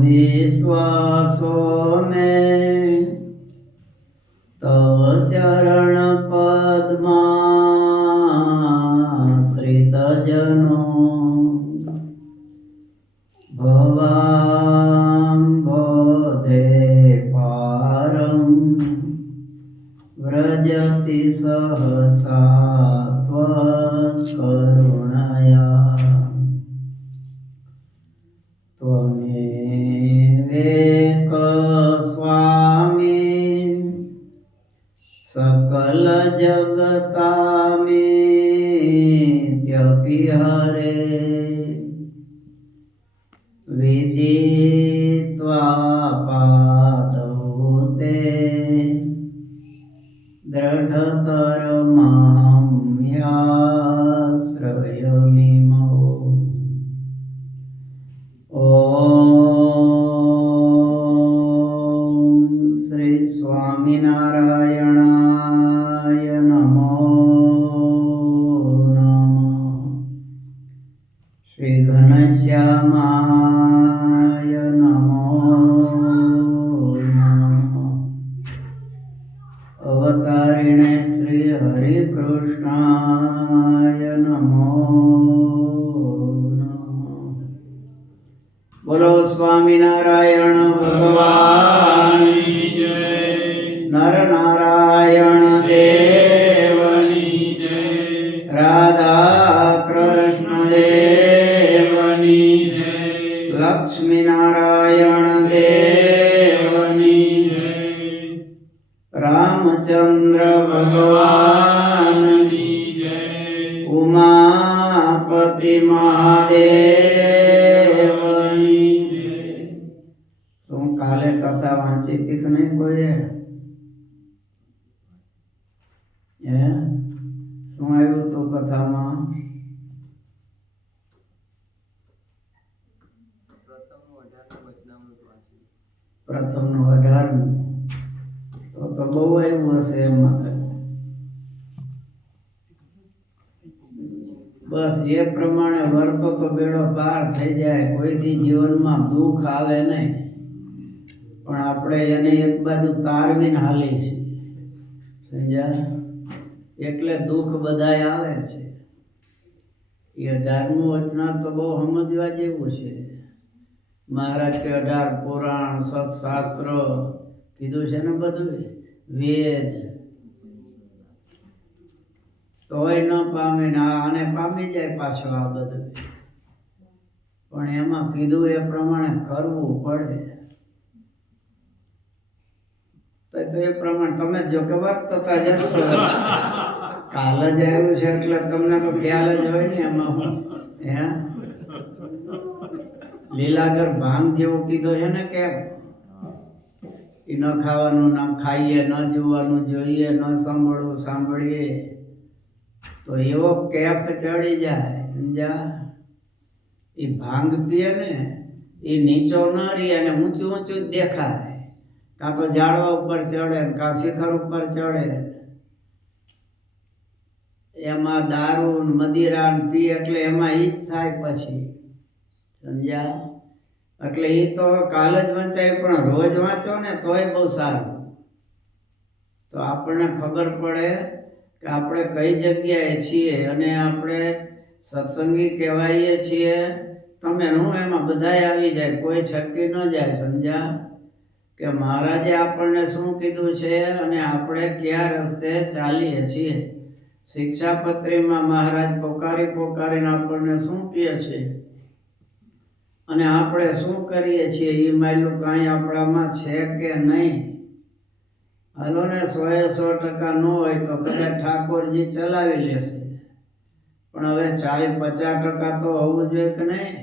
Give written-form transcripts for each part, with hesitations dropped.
विश्वासो में तव चरण पद्माश्रित जनो भवाम्बोधे पारं व्रजति सहसा त्वत्करुणया त्वमेवेक स्वामी सकल जगतामेत्यपि हरे विदित्वा पादौ ते दृढतरमहम्याश्रयमिमो ओम श्री स्वामिनारायणाय नमो नमः। श्री घनश्यामाय नमो नमः। अवतारिणे श्री हरिकृष्णाय नमो नमः। बोलो स्वामिनारायण भगवान की जय। नर नारायण देवनी जय। राधा कृष्ण देवनी जय। लक्ष्मी नारायण देवनी जय। रामचंद्र भगवान की जय। उमापति महादेवनी जय। तुम काले कथा वांची थी कि नहीं कोई है? શું આવ્યું તો કથામાં? પ્રથમનું 18નું તો બહુ આવ્યું હશે એમાં. બસ એ પ્રમાણે વર્તો તો બેડો પાર થઈ જાય. કોઈ દી જીવનમાં દુઃખ આવે નહીં, પણ આપણે એને એક બાજુ તારવીને હાલી છે. સમજ્યા? એટલે દુઃખ બધાય આવે છે. એ 18મું વચનાર તો બહુ સમજવા જેવું છે. મહારાજ કે 18 પુરાણ સત્શાસ્ત્ર કીધું છે ને, બધું વેદ તોય ન પામે ને આને પામી જાય પાછો આ બધું. પણ એમાં કીધું એ પ્રમાણે કરવું પડે. તો એ પ્રમાણે તમે જો કે વર્તતા જશો. કાલ જ આવ્યું છે એટલે તમને તો ખ્યાલ જ હોય ને એમાં. હે લીલાગર ભાંગ જેવું કીધું છે ને, કે એ ન ખાવાનું ન ખાઈએ, ન જોવાનું જોઈએ, ન સાંભળવું સાંભળીએ, તો એવો કેપ ચડી જાય. સમજ્યા? એ ભાંગ પીએ ને એ નીચો ન રહે અને ઊંચું ઊંચું જ દેખાય. કાં તો ઝાડવા ઉપર ચડે, કાં શિખર ઉપર ચડે. એમાં દારૂ મદિરા પી એટલે એમાં ઈ જ થાય પછી. સમજ્યા? એટલે એ તો કાલ જ વંચાય, પણ રોજ વાંચો ને તોય બહુ સારું. તો આપણને ખબર પડે કે આપણે કઈ જગ્યાએ છીએ અને આપણે સત્સંગી કહેવાઈએ છીએ. તમે હું એમાં બધાય આવી જાય, કોઈ છટકી ન જાય. સમજ્યા? કે મહારાજે આપણને શું કીધું છે અને આપણે કયા રસ્તે ચાલીએ છીએ. શિક્ષાપત્રીમાં મહારાજ પોકારી પોકારીને આપણને શું કહે છે અને આપણે શું કરીએ છીએ એ માયલું કાંઈ આપણામાં છે કે નહીં. હાલો ને 100% ન હોય તો કદાચ ઠાકોરજી ચલાવી લેશે, પણ હવે 40-50% તો હોવું જોઈએ કે નહીં.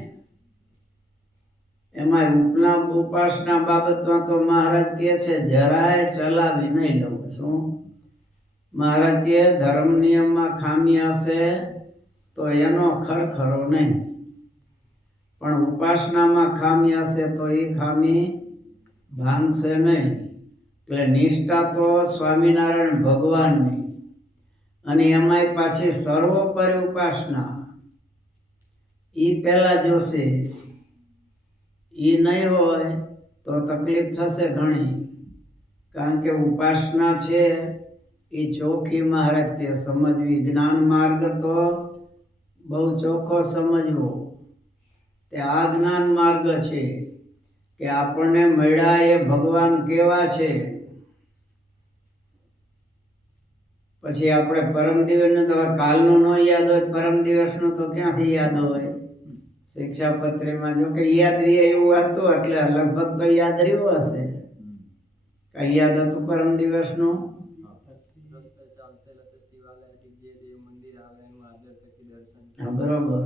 એમાં ઉપાસના બાબતમાં તો મહારાજ કહે છે જરાય ચલાવી નહીં લઉં. શું મહારાજ કહે? ધર્મ નિયમમાં ખામી હશે તો એનો ખરખરો નહીં, પણ ઉપાસનામાં ખામી હશે તો એ ખામી ભાંગશે નહીં. એટલે નિષ્ઠા તો સ્વામિનારાયણ ભગવાનની, અને એમાંય પાછી સર્વોપરી ઉપાસના એ પહેલા જોશે. એ નહીં હોય તો તકલીફ થશે ઘણી, કારણ કે ઉપાસના છે એ ચોખ્ખી મહારાજ કે સમજવી. જ્ઞાન માર્ગ તો બહુ ચોખ્ખો સમજવો. તે આ જ્ઞાન માર્ગ છે કે આપણને મળ્યા એ ભગવાન કેવા છે. પછી આપણે પરમ દિવસનું તો કાલનું ન યાદ હોય, પરમ દિવસનું તો ક્યાંથી યાદ હોય. શિક્ષાપત્રીમાં જો કે યાદ રહે એવું હતું, એટલે લગભગ તો યાદ રહ્યું હશે. કઈ યાદ હતું પરમ દિવસનું? હા, બરોબર.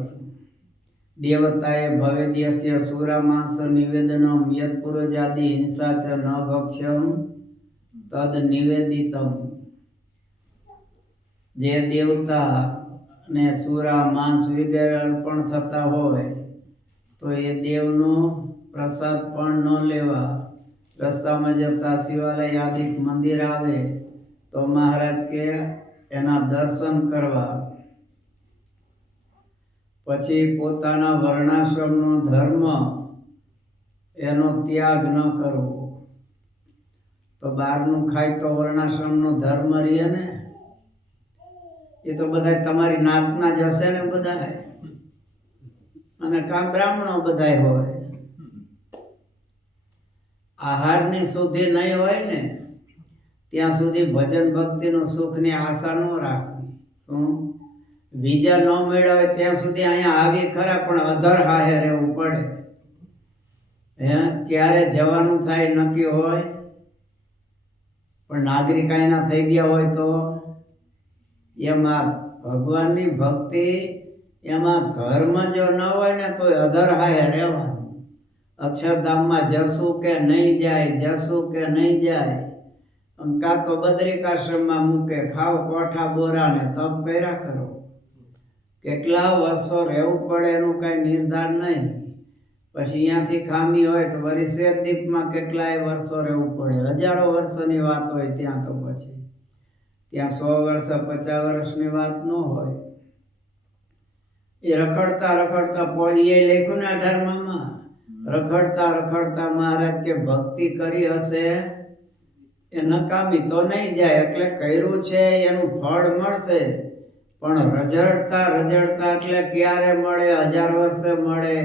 દેવતાએ ભવેદ્યસ્ય સુરામાંસ નિવેદનમ યત પુરોજાદિ હિંસા ચ ન ભક્ષ્યમ તદ નિવેદિતમ. જે દેવતા ને સુરા માંસ વગેરે અર્પણ થતા હોય તો એ દેવનો પ્રસાદ પણ ન લેવા. રસ્તામાં જતા શિવાલય આદિ મંદિર આવે તો મહારાજ કે એના દર્શન કરવા. પછી પોતાના વર્ણાશ્રમનો ધર્મ એનો ત્યાગ ન કરવો. તો બહારનું ખાય તો વર્ણાશ્રમનો ધર્મ રહે ને. એ તો બધા તમારી નાતના જ હશે ને બધા, અને કાં બ્રાહ્મણો બધા હોય. આહારની શુદ્ધિ નહીં હોય ને ત્યાં સુધી ભજન ભક્તિનું સુખની આશા ન રાખવી. શું બીજા ન મળ્યા હોય ત્યાં સુધી અહીંયા આવી ખરા, પણ અધર હાહે રહેવું પડે. ક્યારે જવાનું થાય નક્કી હોય, પણ નાગરિક અહીંના થઈ ગયા હોય તો એમાં ભગવાનની ભક્તિ, એમાં ધર્મ જો ન હોય ને તો અધર હાહે રહેવાનું. અક્ષરધામમાં જશું કે નહીં જાય, જશું કે નહીં જાય. કાં તો બદ્રિકાશ્રમમાં મૂકે, ખાવ કોઠા બોરા ને તપ કર્યા કરો. કેટલા વર્ષો રહેવું પડે એનું કાંઈ નિર્ધાર નહીં. પછી અહીંયાથી ખામી હોય તો વળી શ્વેતદીપમાં કેટલાય વર્ષો રહેવું પડે. હજારો વર્ષોની વાત હોય ત્યાં તો પછી ત્યાં 100 વર્ષ 50 વર્ષની વાત ન હોય. એ રખડતા રખડતા પોળીએ લખ્યું ને 18માં, રખડતા રખડતા મહારાજ કે ભક્તિ કરી હશે એ નકામી તો નહીં જાય. એટલે કર્યું છે એનું ફળ મળશે, પણ રઝળતા રઝળતા એટલે ક્યારે મળે? 1000 વર્ષે મળે,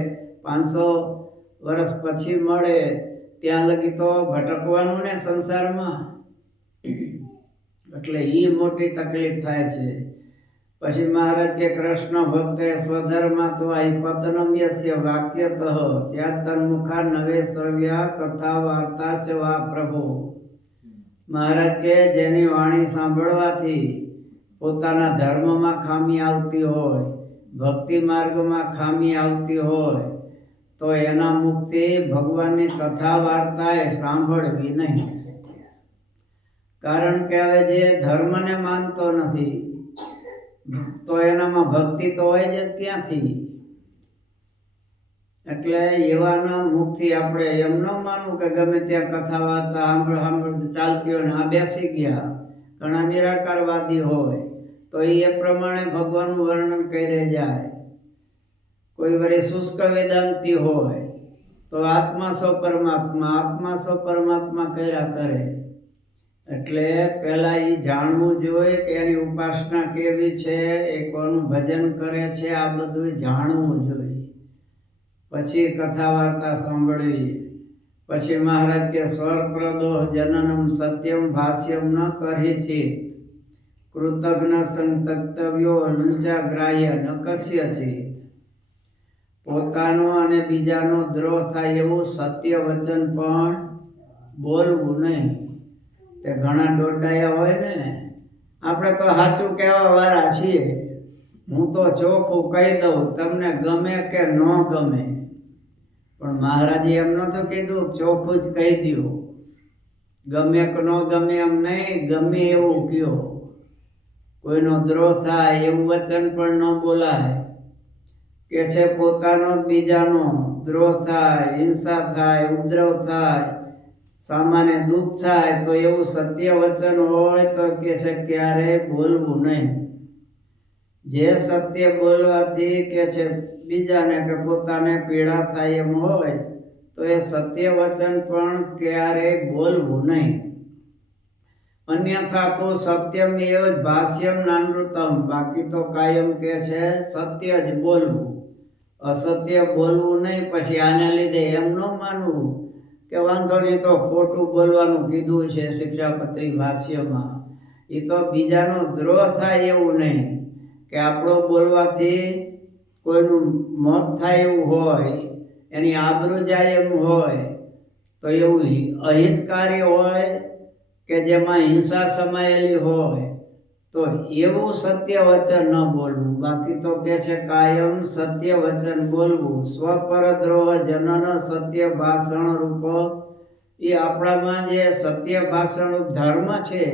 500 વર્ષ પછી મળે, ત્યાં લગી તો ભટકવાનું ને સંસારમાં. એટલે એ મોટી તકલીફ થાય છે. પછી મહારાજ કે કૃષ્ણ ભક્તે સ્વધર્માત્વા પતનમ યસ્ય વાક્યતઃ સ્યાત્તન્મુખા નવે શ્રવ્યા કથા વાર્તા ચ વા પ્રભુ. મહારાજ કે જેની વાણી સાંભળવાથી પોતાના ધર્મમાં ખામી આવતી હોય, ભક્તિ માર્ગમાં ખામી આવતી હોય તો એના મુક્તિ ભગવાનની કથા વાર્તા એ સાંભળવી નહીં. કારણ કે હવે જે ધર્મને માનતો નથી તો એનામાં ભક્તિ તો હોય જ ક્યાંથી. એટલે એવાના મુક્તિ આપણે એમ ન માનવું કે ગમે ત્યાં કથા વાર્તા સાંભળ ચાલતી હોય ને આ બેસી ગયા. ઘણા નિરાકારવાદી હોય તો એ પ્રમાણે ભગવાનનું વર્ણન કરે જાય. કોઈ વળી શુષ્ક વેદાંતી હોય તો આત્મા સો પરમાત્મા, આત્મા સો પરમાત્મા કર્યા કરે. એટલે પહેલા એ જાણવું જોઈએ કે એની ઉપાસના કેવી છે, એ કોનું ભજન કરે છે, આ બધું જાણવું જોઈએ. પછી કથા વાર્તા સાંભળવી. પછી મહારાજ કે સ્વરપ્રદોહ જનનમ સત્યમ ભાષ્યમ ન કરી ચિત કૃતજ્ઞ સંતવ્યો લુંચા ગ્રાહ્ય ન કસ્ય ચિત. પોતાનો અને બીજાનો દ્રોહ થાય એવું સત્ય વચન પણ બોલવું નહીં. તે ઘણા દોડાયા હોય ને, આપણે તો સાચું કહેવા વાળા છીએ, હું તો ચોખ્ખું કહી દઉં, તમને ગમે કે ન ગમે. પણ મહારાજે એમ નતું કીધું ચોખ્ખું જ કહી દો. ગમે કે ન ગમે એમ નહીં, ગમે એવું કયો. કોઈનો દ્રોહ થાય એવું વચન પણ ન બોલાય. કે છે પોતાનો બીજાનો દ્રોહ થાય, હિંસા થાય, ઉપદ્રવ થાય, સામાન્ય દુઃખ થાય તો એવું સત્ય વચન હોય તો કે છે ક્યારેય બોલવું નહીં. જે સત્ય બોલવાથી કે છે બીજાને કે પોતાને પીડા થાય એમ હોય તો એ સત્ય વચન પણ ક્યારેય બોલવું નહીં. અન્યથા તો સત્યમ એવ જ ભાષ્યમ નાનૃતમ, બાકી તો કાયમ કે છે સત્ય જ બોલવું, અસત્ય બોલવું નહીં. પછી આને લીધે એમ ન માનવું કે વાંધો નહીં, તો ખોટું બોલવાનું કીધું છે શિક્ષાપત્રી ભાષ્યમાં, એ તો બીજાનો દ્રોહ થાય એવું નહીં, કે આપણો બોલવાથી કોઈનું મોત થાય એવું હોય, એની આબરૂ જાય એમ હોય, તો એવું અહિતકારી હોય કે જેમાં હિંસા સમાયેલી હોય, તો એવું સત્ય વચન ન બોલવું. બાકી તો કે છે કાયમ સત્ય વચન બોલવું. સ્વપરદ્રોહ જનન સત્ય ભાષણ રૂપ, એ આપણામાં જે સત્ય ભાષણ રૂપ ધર્મ છે,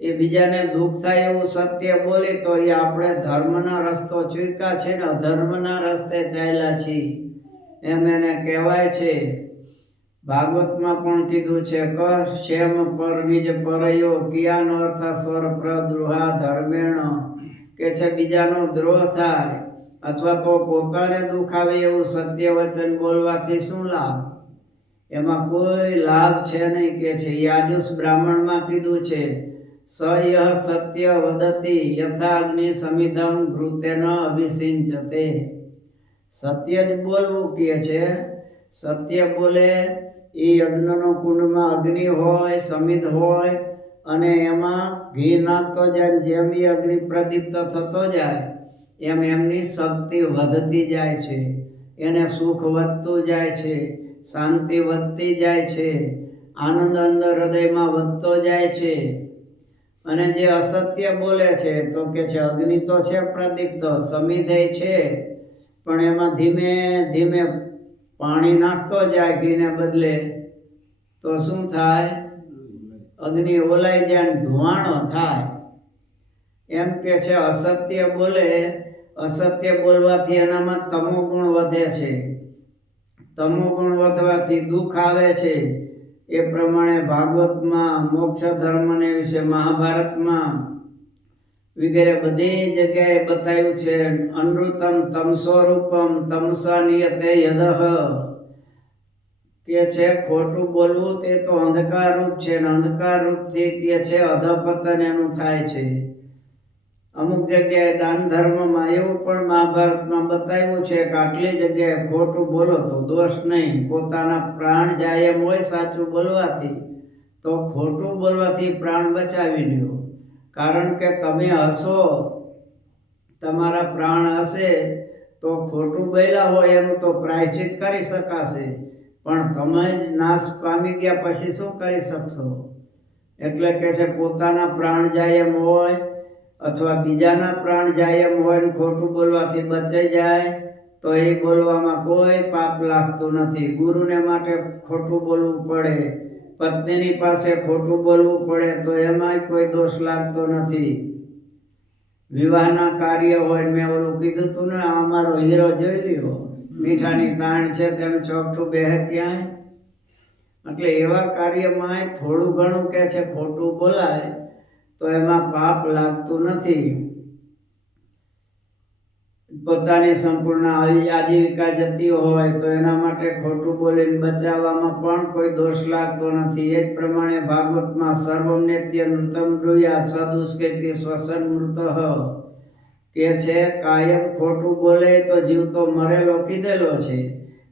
એ બીજાને દુઃખ થાય એવું સત્ય બોલે તો એ આપણે ધર્મના રસ્તો ચૂક્યા છે ને અધર્મના રસ્તે ચાલ્યા છીએ એમ એને કહેવાય છે. ભાગવતમાં પણ કીધું છે ક શેમ પર નિજ પરયો કિયાનો અર્થ સ્વર પ્રદ્રોહા ધર્મેણ, કે છે બીજાનો દ્રોહ થાય અથવા તો પોતાને દુઃખ આવે એવું સત્ય વચન બોલવાથી શું લાભ? એમાં કોઈ લાભ છે નહીં. કે છે યાજુષ બ્રાહ્મણમાં કીધું છે સયઃ સત્ય વદતી યથા અગ્નિ સમિધમ ઘૃતેન અભિષિંચતે. સત્ય જ બોલવું કે છે. સત્ય બોલે એ યજ્ઞનો કુંડમાં અગ્નિ હોય, સમિધ હોય, અને એમાં ઘી નાખતો જાય, જેમ એ અગ્નિ પ્રદીપ્ત થતો જાય એમ એમની શક્તિ વધતી જાય છે, એને સુખ વધતું જાય છે, શાંતિ વધતી જાય છે, આનંદ અંદર હૃદયમાં વધતો જાય છે. અને જે અસત્ય બોલે છે તો કે છે અગ્નિ તો છે પ્રદીપ્ત, સમિધે છે, પણ એમાં ધીમે ધીમે પાણી નાખતો જાય ઘીને બદલે, તો શું થાય? અગ્નિ ઓલાઈ જાય, ધુવાણો થાય. એમ કે છે અસત્ય બોલે, અસત્ય બોલવાથી એનામાં તમો ગુણ વધે છે, તમો ગુણ વધવાથી દુઃખ આવે છે. એ પ્રમાણે ભાગવતમાં મોક્ષ ધર્મને વિશે, મહાભારતમાં વગેરે બધી જગ્યાએ બતાવ્યું છે. અનૃતમ તમસો રૂપમ તમસા નિયતે યદઃ, કે છે ખોટું બોલવું તે તો અંધકાર રૂપ છે, ને અંધકાર રૂપથી કે છે અધપતન એનું થાય છે. અમુક જગ્યાએ દાન ધર્મમાં એવું પણ મહાભારતમાં બતાવ્યું છે કે આટલી જગ્યાએ ખોટું બોલો તો દોષ નહીં, પોતાના પ્રાણ જાય એમ હોય સાચું બોલવાથી, તો ખોટું બોલવાથી પ્રાણ બચાવી લ્યો. કારણ કે તમે હશો, તમારા પ્રાણ હશે તો ખોટું બોલ્યા હોય એનું તો પ્રાયશ્ચિત કરી શકાશે, પણ તમે જ નાશ પામી ગયા પછી શું કરી શકશો? એટલે કે છે પોતાના પ્રાણ જાય એમ હોય અથવા બીજાના પ્રાણ જાય એમ હોય ને ખોટું બોલવાથી બચાઈ જાય તો એ બોલવામાં કોઈ પાપ લાગતું નથી. ગુરુને માટે ખોટું બોલવું પડે, પત્નીની પાસે ખોટું બોલવું પડે તો એમાંય કોઈ દોષ લાગતો નથી. વિવાહના કાર્ય હોય, મેં ઓલું કીધું તું ને, અમારો હીરો જોઈ લ્યો, મીઠાની તાણ છે તેમ ચોકઠું બેહે ક્યાંય. એટલે એવા કાર્યમાં થોડું ઘણું કે છે ખોટું બોલાય તો એમાં પાપ લાગતું નથી. પોતાની સંપૂર્ણ આજીવિકા જતી હોય તો એના માટે ખોટું બોલીને બચાવવામાં પણ કોઈ દોષ લાગતો નથી. એ જ પ્રમાણે ભાગવતમાં સર્વમ નેત્ય નૃતમ બ્રૂયાત સદુષ્કૃતિ શ્વસન મૃતઃ, કે છે કાયમ ખોટું બોલે તો જીવ તો મરેલો કીધેલો છે,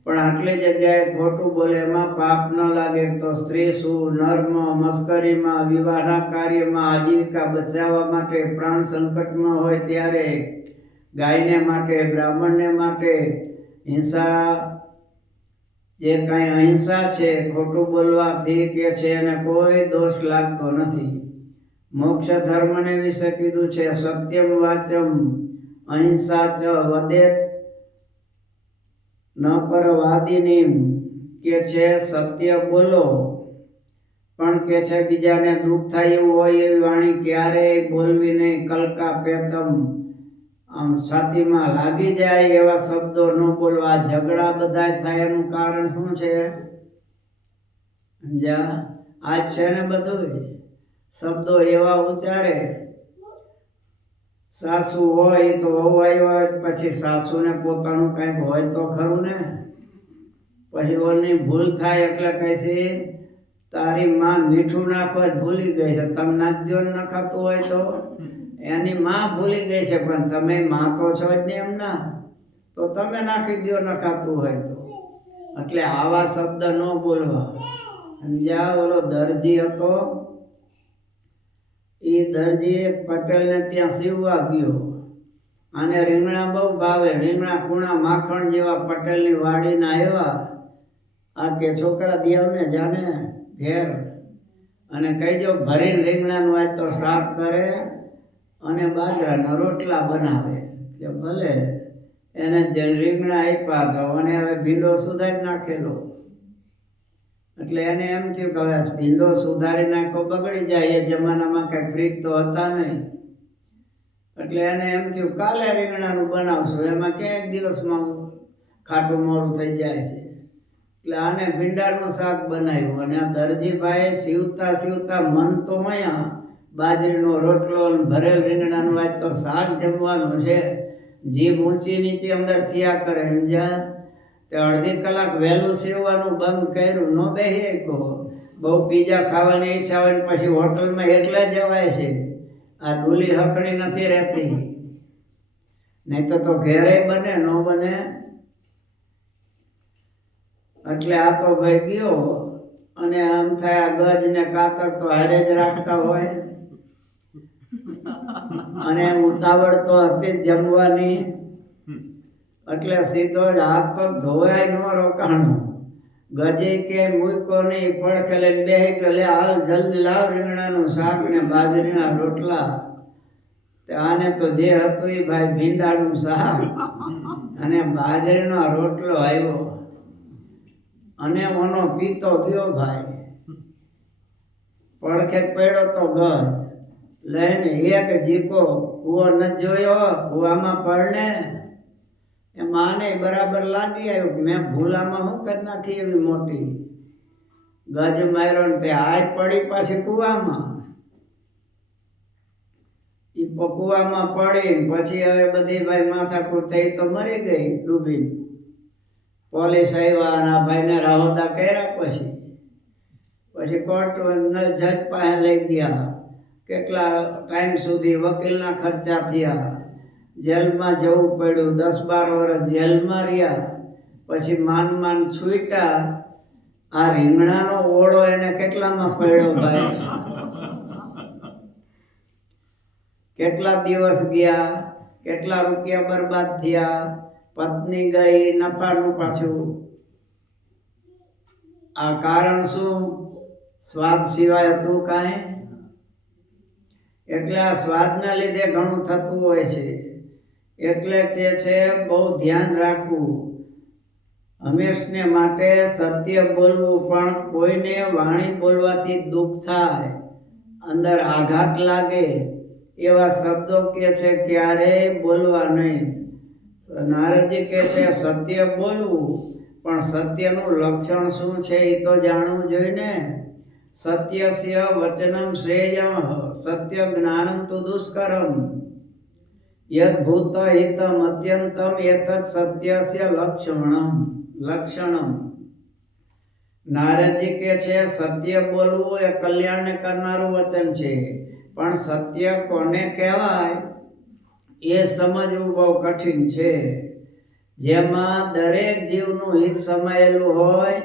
પણ આટલી જગ્યાએ ખોટું બોલે એમાં પાપ ન લાગે તો સ્ત્રી શું, નર્મ, મસ્કરીમાં, વિવાહના કાર્યમાં, આજીવિકા બચાવવા માટે, પ્રાણ સંકટમાં હોય ત્યારે, ગાયને માટે, બ્રાહ્મણને માટે, હિંસા જે કાંઈ અહિંસા છે ખોટું બોલવાથી કે છે એને કોઈ દોષ લાગતો નથી. મોક્ષ ધર્મને વિશે કીધું છે સત્યમ વાચમ અહિંસા ચ વદેત ન પરવાદિનીમ, કે છે સત્ય બોલો, પણ કે છે બીજાને દુઃખ થાય એવું હોય એવી વાણી ક્યારેય બોલવી નહીં. કલકા પેતમ, આમ છાતીમાં લાગી જાય એવા શબ્દો ન બોલવા. ઝઘડા બધા થાય એનું કારણ શું છે? સમજ્યા? આ છે ને બધું શબ્દો એવા ઉચ્ચારે. સાસુ હોય તો વહુ આવ્યા હોય પછી સાસુને પોતાનું કંઈક હોય તો ખરું ને, પછી ઓની ભૂલ થાય એટલે કહે છે તારી માં મીઠું નાખવા જ ભૂલી ગઈ છે, તમે નાખી દો ન ખાતું હોય તો. એની માં ભૂલી ગઈ છે પણ તમે માં તો છો જ નહીં એમના, તો તમે નાખી દો ન ખાતું હોય તો. એટલે આવા શબ્દ ન બોલવા. સમજ્યા? ઓલો દરજી હતો, એ દરજી એક પટેલને ત્યાં સીવવા ગયો. આને રીંગણા બહુ ભાવે, રીંગણા કુણા માખણ જેવા પટેલની વાડીના આવ્યા. આ કે છોકરા દિયાવને જાને ઘેર અને કહીજો ભરીને રીંગણાનું આજ તો શાક કરે અને બાજરાના રોટલા બનાવે. કે ભલે. એને જે રીંગણા આપ્યા તો અને હવે ભીંડો સુધારી નાખેલો. એટલે એને એમ થયું કે હવે ભીંડો સુધારી નાખો બગડી જાય, એ જમાનામાં કાંઈ ફ્રીજ તો હતા નહીં. એટલે એને એમ થયું કાલે રીંગણાનું બનાવશું, એમાં ક્યાંક દિવસમાં ખાટું મોડું થઈ જાય છે. એટલે આને ભીંડાનું શાક બનાવ્યું અને આ દરજીભાઈ સીવતા સીવતા મન તો અહીંયા બાજરીનો રોટલો ભરેલ રીંગણાનું આજ તો શાક જમવાનું છે. જીભ ઊંચી નીચે અંદર થયા કરે. સમજ્યા? તે અડધી કલાક વહેલું સીવવાનું બંધ કર્યું, ન બેસી કહો. બહુ પીઝા ખાવાની ઈચ્છા હોય પછી હોટલમાં એટલે જવાય છે. આ ડુલી હકડી નથી રહેતી, નહીં તો ઘેરે બને ન બને. એટલે આ તો ભાઈ ગયો અને આમ થાય આ ગજ ને કાતર તો હારે જ રાખતા હોય અને ઉતાવળ તો હતી જમવાની. એટલે સીધો જ હાથ પગ ધોવાય ન રોકાણો. ગજે કે મૂકો નહીં, પડખે લઈને બેહી કે લે હાલ જલ્દી લાવ રીંગણાનું શાક ને બાજરીના રોટલા. આને તો જે હતું એ ભાઈ ભીંડાનું શાક અને બાજરીનો રોટલો આવ્યો અને ઓનો પીતો ગયો ભાઈ. પડખે પડ્યો તો ગજ લઈને એક જીકો કૂવો નથી જોયો, કૂવામાં પડને. એમાં આને બરાબર લાગી આવ્યું કે મેં ભૂલામાં શું કરી નાખી એવી મોટી. ગજ માર્યો ને તે હાથ પડી પાછી કૂવામાં. એ કૂવામાં પડી પછી હવે બધી ભાઈ માથાકૂટ થઈ તો મરી ગઈ ડૂબીને. પોલીસ આવ્યા અને આ ભાઈને રાહોદા કર્યા. પછી કોર્ટ જજ પાસે લઈ ગયા. કેટલા ટાઈમ સુધી વકીલના ખર્ચા થયા, જેલમાં જવું પડ્યું, 10-12 વર્ષ જેલમાં રહ્યા. પછી માન છૂટ્યા. આ રીંગણાનો ઓળો એને કેટલામાં પડ્યો ભાઈ. કેટલા દિવસ ગયા, કેટલા રૂપિયા બરબાદ થયા. પત્ની ગઈ નફાનું પાછું. આ કારણ શું? સ્વાદ સિવાય હતું કાંઈ? એટલે આ સ્વાદના લીધે ઘણું થતું હોય છે. એટલે તે છે બહુ ધ્યાન રાખવું. હંમેશને માટે સત્ય બોલવું, પણ કોઈને વાણી બોલવાથી દુઃખ થાય, અંદર આઘાત લાગે એવા શબ્દો કે છે ક્યારેય બોલવા નહીં. નારદજી કે છે સત્ય બોલવું, પણ સત્યનું લક્ષણ શું છે એ તો જાણવું જોઈએ ને. સત્યસ્ય વચનમ શ્રેયઃ સત્ય જ્ઞાનમ તુ દુષ્કરમ યદ ભૂત હિતમ અત્યંતમ એતત સત્યસ્ય લક્ષણમ. નારદજી કે છે સત્ય બોલવું એ કલ્યાણને કરનારું વચન છે, પણ સત્ય કોને કહેવાય એ સમજવું બહુ કઠિન છે. જેમાં દરેક જીવનું હિત સમાયેલું હોય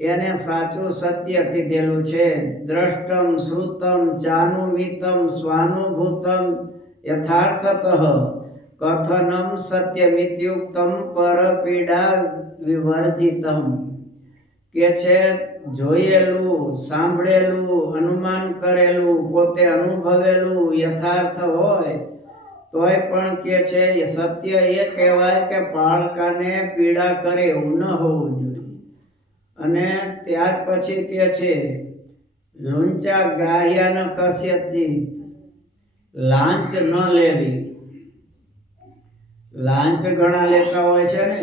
એને સાચું સત્ય કીધેલું છે. દ્રષ્ટમ શ્રુતમ ચાનુમિતમ સ્વાનુભૂતમ યથાર્થતઃ કથનમ સત્યમિત્યુક્તમ પરપીડા વિવર્જિતમ. કે છે જોયેલું, સાંભળેલું, અનુમાન કરેલું, પોતે અનુભવેલું યથાર્થ હોય તોય પણ કે છે એ સત્ય એ કહેવાય કે પાળકાને પીડા કરે એવું ન હોવું જોઈએ. અને ત્યાર પછી કે છે લુંચા ગ્રાહ્યાન કસ્યચિત, લાંચ ન લેવી. લાંચ ઘણા લેતા હોય છે ને.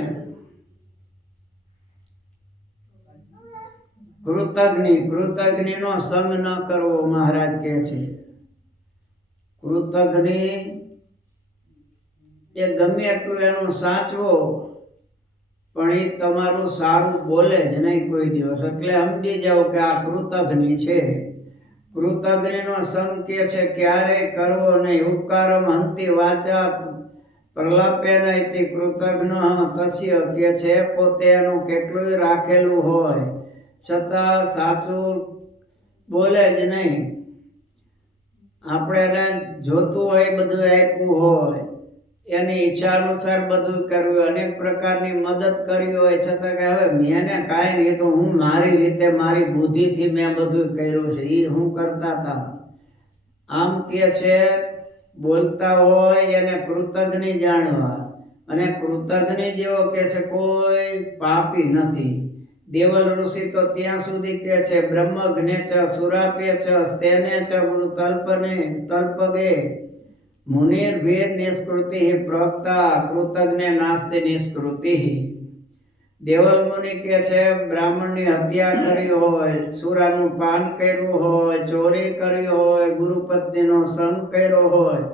કૃતજ્ઞનો સંગ ન કરવો મહારાજ કહે છે. કૃતજ્ઞ એ ગમે એટલું એનું સાચવો પણ એ તમારું સારું બોલે જ નહીં કોઈ દિવસ. એટલે સમજી જાઓ કે આ કૃતજ્ઞ છે. કૃતજ્ઞનો સંગ કે છે ક્યારેય કરવો નહીં. ઉપકારમ હંતિ વાચા પ્રલાપે નહીં તે કૃતજ્ઞ તસ્ય કે છે પોતે એનું કેટલું રાખેલું હોય છતાં સાચું બોલે જ નહીં. આપણે એને જોતું હોય બધું આપ્યું હોય, એની ઈચ્છા અનુસાર બધું કર્યું, અનેક પ્રકારની મદદ કરી હોય, છતાં કે હવે મેં કાંઈ નહીં, તો હું મારી રીતે મારી બુદ્ધિથી મેં બધું કર્યું છે, એ હું કરતા હતા. આમ કે છે બોલતા હોય એને કૃતજ્ઞ જાણવા. અને કૃતજ્ઞ જેવો કે છે કોઈ પાપી નથી. દેવલ ઋષિ તો ત્યાં સુધી કે છે બ્રહ્મજ્ઞ ચ સુરાપ્ય ચ સ્તેને ચ ગુરુ તલ્પગે મુનિર્ભીર નિષ્કૃતિ પ્રવક્તા કૃતજ્ઞ નાસ્તિ નિષ્કૃતિ. દેવલ મુનિ કે છે બ્રાહ્મણની હત્યા કરી હોય, સુરાનું પાન કર્યું હોય, ચોરી કરી હોય, ગુરુપત્નીનો સંગ કર્યો હોય,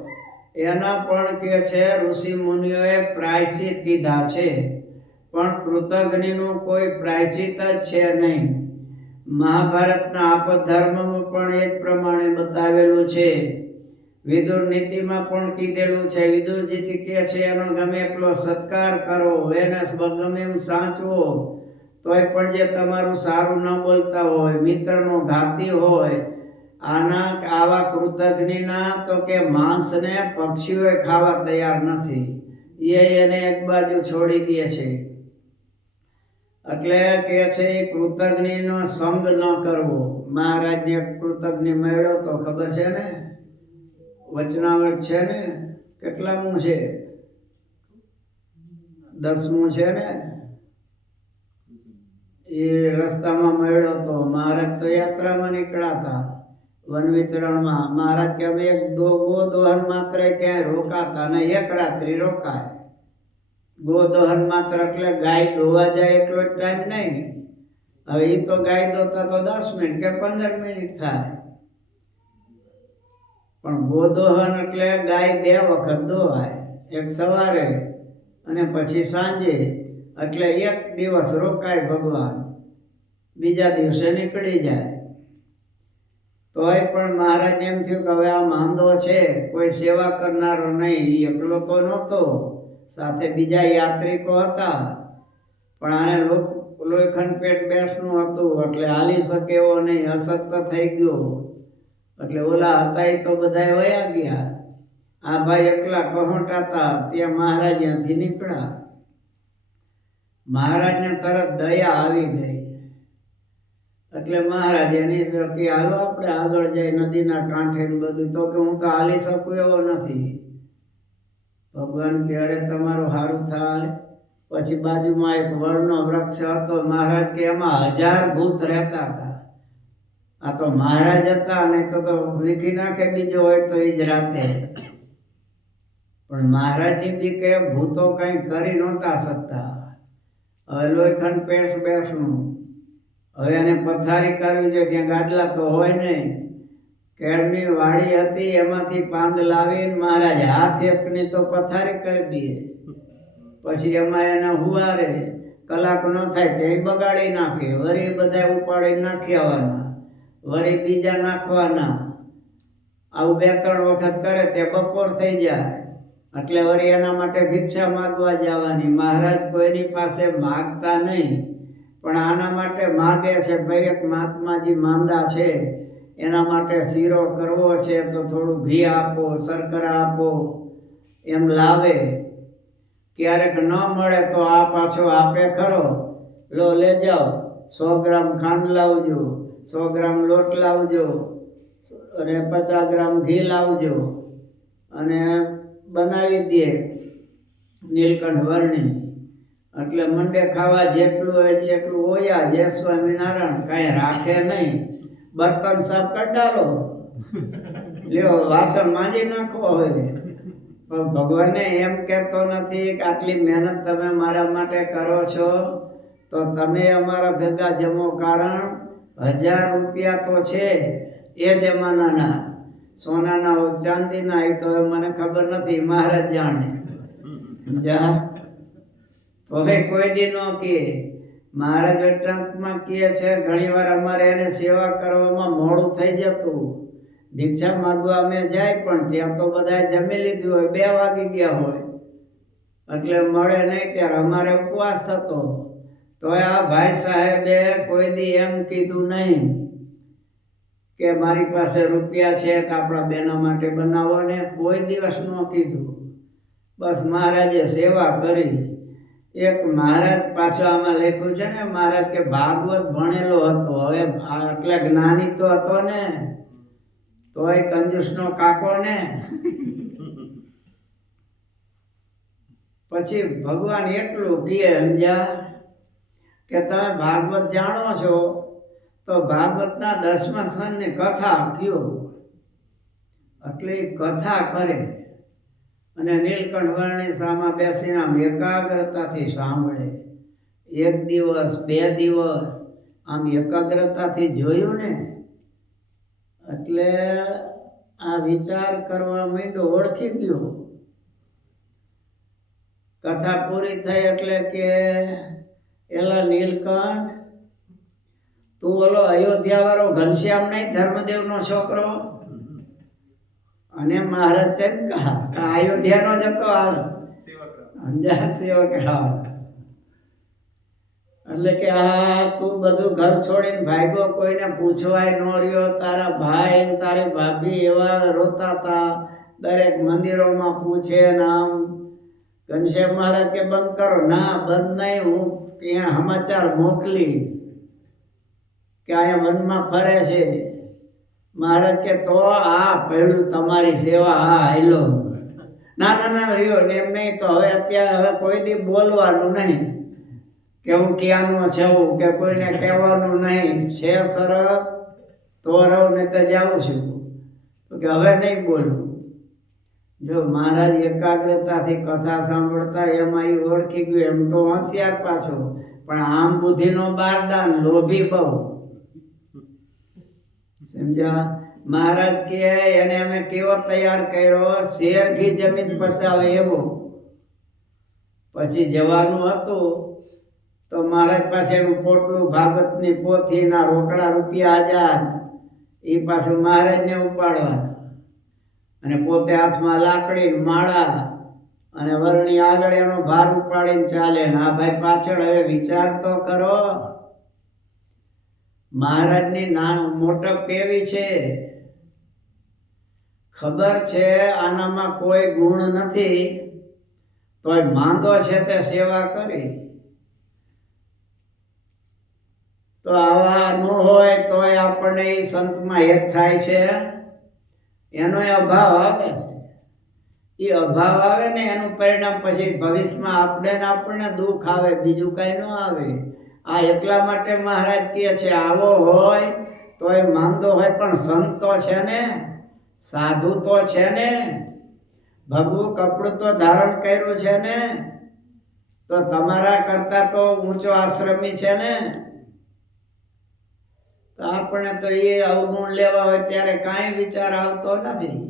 એના પણ કે છે ઋષિ મુનિઓએ પ્રાયશ્ચિત કીધા છે. પણ કૃતજ્ઞનું કોઈ પ્રાયશ્ચિત જ છે નહીં. મહાભારતના આપધર્મમાં પણ એ જ પ્રમાણે બતાવેલું છે. વિદુર નીતિમાં પણ કીધેલું છે. વિદુરજી કે છે એનો ગમે એટલો સત્કાર કરો, એને ગમે એમ સાચવો, તોય પણ જે તમારું સારું ન બોલતા હોય, મિત્રનો ઘાતી હોય, આવા કૃતજ્ઞના તો કે માંસને પક્ષીઓએ ખાવા તૈયાર નથી, એને એક બાજુ છોડી દે છે. એટલે કે છે એ કૃતજ્ઞનો સંગ ન કરવો. મહારાજને કૃતજ્ઞ મળ્યો તો ખબર છે ને, વચનામૃત છે ને, કેટલામું છે? 10મું છે ને. એ રસ્તામાં મળ્યો તો મહારાજ તો યાત્રામાં નીકળ્યા હતા વન વિચરણમાં. મહારાજ કે અમે એક ગોદોહન માત્ર ક્યાંય રોકાતા ને, એક રાત્રિ રોકાય. ગોદોહન માત્ર એટલે ગાય દોવા જાય એટલો જ ટાઈમ નહીં. હવે એ તો ગાય દોતા તો 10 મિનિટ કે 15 મિનિટ થાય, પણ ગોદોહન એટલે ગાય 2 વખત દોવાય, એક સવારે અને પછી સાંજે. એટલે 1 દિવસ રોકાય ભગવાન, બીજા દિવસે નીકળી જાય. તોય પણ મહારાજને એમ થયું કે હવે આ માંદો છે, કોઈ સેવા કરનારો નહીં. એ એકલો તો નહોતો, સાથે બીજા યાત્રિકો હતા, પણ આને લોખંડ પેટ બેસનું હતું, એટલે હાલી શકે એવો નહીં, અશક્ત થઈ ગયો. એટલે ઓલા હતા એ તો બધા વયા ગયા. આ ભાઈ એકલા કહોટા હતા. ત્યાં મહારાજ ત્યાંથી નીકળ્યા. મહારાજને તરત દયા આવી ગઈ. એટલે મહારાજ એની કે હાલો આપણે આગળ જાય નદીના કાંઠે ને બધું. તો કે હું તો હાલી શકું એવો નથી. ભગવાન કે અરે તમારું સારું થાય. પછી બાજુમાં એક વડનો વૃક્ષ હતો. મહારાજ કે એમાં 1000 ભૂત રહેતા હતા. આ તો મહારાજ હતા, નહીં તો વીખી નાખે બીજો હોય તો એ જ રાતે. પણ મહારાજની બી કે ભૂતો કંઈ કરી નહોતા શકતા. હવે લોખંડ પેટ બેસનું, હવે એને પથારી કરવી જોઈએ. ત્યાં ગાડલા તો હોય નહીં. કેળની વાડી હતી, એમાંથી પાંદ લાવીને મહારાજ હાથ એકની તો પથારી કરી દે. પછી એમાં એને હુવારે કલાક ન થાય તે બગાડી નાખે. વળી બધા ઉપાડી નાખી આવવાના, વળી બીજા નાખવાના. આવું 2-3 વખત કરે તે બપોર થઈ જાય. એટલે વળી એના માટે ભિક્ષા માગવા જવાની. મહારાજ કોઈની પાસે માગતા નહીં, પણ આના માટે માગે છે. ભાઈ એક મહાત્માજી માંદા છે, એના માટે શીરો કરવો છે, તો થોડું ઘી આપો, શર્કરા આપો, એમ લાવે. ક્યારેક ન મળે તો આ પાછો આપે ખરો. લો લે જાઓ, 100 ગ્રામ ખાંડ લાવજો, 100 ગ્રામ લોટ લાવજો, અને 50 ગ્રામ ઘી લાવજો, અને બનાવી દે નીલકંઠ વર્ણી. એટલે મંડે ખાવા. જેટલું હોય એટલું ઓયા. જય સ્વામિનારાયણ. કાંઈ રાખે નહીં. બર્તન સાફ કઢાલો, લ્યો વાસણ માંજી નાખો. હવે પણ ભગવાને એમ કહેતો નથી કે આટલી મહેનત તમે મારા માટે કરો છો તો તમે અમારા ભેગા જમો. કારણ 1000 રૂપિયા તો છે એ જમાનાના, સોનાના હોય ચાંદીના, એ તો મને ખબર નથી, મહારાજ જાણે. તો હવે કોઈ દી ન કહે. મહારાજ વેદાંતમાં કહે છે ઘણી વાર અમારે એને સેવા કરવામાં મોડું થઈ જતું. ભિક્ષા માગવા અમે જાય પણ ત્યાં તો બધા જમી લીધું હોય, 2 વાગી ગયા હોય, એટલે મળે નહીં. ત્યારે અમારે ઉપવાસ થતો. તો આ ભાઈ સાહેબે કોઈ દી એમ કીધું નહીં કે મારી પાસે રૂપિયા છે તો આપણા બેના માટે બનાવો ને, કોઈ દિવસ ન કીધું. બસ મહારાજે સેવા કરી. એક મહારાજ પાછો આમાં લખ્યું છે ને, મહારાજ કે ભાગવત ભણેલો હતો. હવે એટલે જ્ઞાની તો હતો ને, તોય કંજૂસનો કાકો ને. પછી ભગવાન એટલું કહે સમજ્યા કે તમે ભાગવત જાણો છો તો ભાગવતના 10મા સ્કંદની કથા કયો. એટલે કથા કરે અને નીલકંઠ વર્ણિ સામા બેસીને આમ એકાગ્રતાથી સાંભળે. 1 દિવસ 2 દિવસ આમ એકાગ્રતાથી જોયું ને, એટલે આ વિચાર કરવા માંડ્યો, ઓળખી ગયો. કથા પૂરી થઈ એટલે કે એલા નીલકંઠ, તું ઓલો અયોધ્યા વાળો ઘનશ્યામ નહીં, ધર્મદેવનો છોકરો? અને મહારાજ છે અયોધ્યાનો જ હતો, આ સેવક રામ. એટલે કે આ તું બધું ઘર છોડીને ભાગ્યો, કોઈને પૂછવાય ન રહ્યો. તારા ભાઈ ને તારી ભાભી એવા રોતા હતા, દરેક મંદિરોમાં પૂછે નામ. ઘનશ્યામ મહારાજ કે બંધ કરો. ના બંધ નહીં, હું ત્યાં સમાચાર મોકલી કે અહીંયા વનમાં ફરે છે. મહારાજ કે તો આ પડ્યું તમારી સેવા, હા હાલો. ના ના ના રહ્યો ને એમ નહીં. તો હવે અત્યારે હવે કોઈ દી બોલવાનું નહીં કે હું ક્યાંનો છું, કે કોઈને કહેવાનું નહીં. છે શરત તો રહું ને તો જાઉં છું, કે હવે નહીં બોલવું. જો મહારાજ એકાગ્રતાથી કથા સાંભળતા એમાં એ ઓળખી ગયું. એમ તો હોશિયાર પાછો, પણ આમ બુદ્ધિનો બારદાન, લોભી બહુ. સમજ્યા? મહારાજ કે એને અમે કેવો તૈયાર કર્યો, શેર ઘી જમીન પચાવે એવો. પછી જવાનું હતું તો મહારાજ પાસે એનું પોટલું, ભાગવતની પોથીના રોકડા ₹1000 એ પાછું મહારાજને ઉપાડવા, અને પોતે હાથમાં લાકડી માળા, અને વરણી આગળ એનો ભાર ઉપાડીને ચાલે. આ ભાઈ પાછળ. હવે વિચાર તો કરો, મહારાજની મોટપ કેવી છે. ખબર છે આનામાં કોઈ ગુણ નથી, તોય માંદો છે તે સેવા કરી. તો આવા ન હોય તોય આપણને એ સંતમાં હેત થાય છે. એનો અભાવ આવે છે. એ અભાવ આવે ને એનું પરિણામ પછી ભવિષ્યમાં આપણને દુઃખ આવે, બીજું કઈ ન આવે. આ એટલા માટે મહારાજ કહે છે આવો હોય તોય માંદો હોય, પણ સંત તો છે ને, સાધુ તો છે ને, ભગવું કપડું તો ધારણ કર્યું છે ને, તો તમારા કરતા તો ઊંચો આશ્રમી છે ને. તો આપણે તો એ અવગુણ લેવા હોય ત્યારે કાંઈ વિચાર આવતો નથી.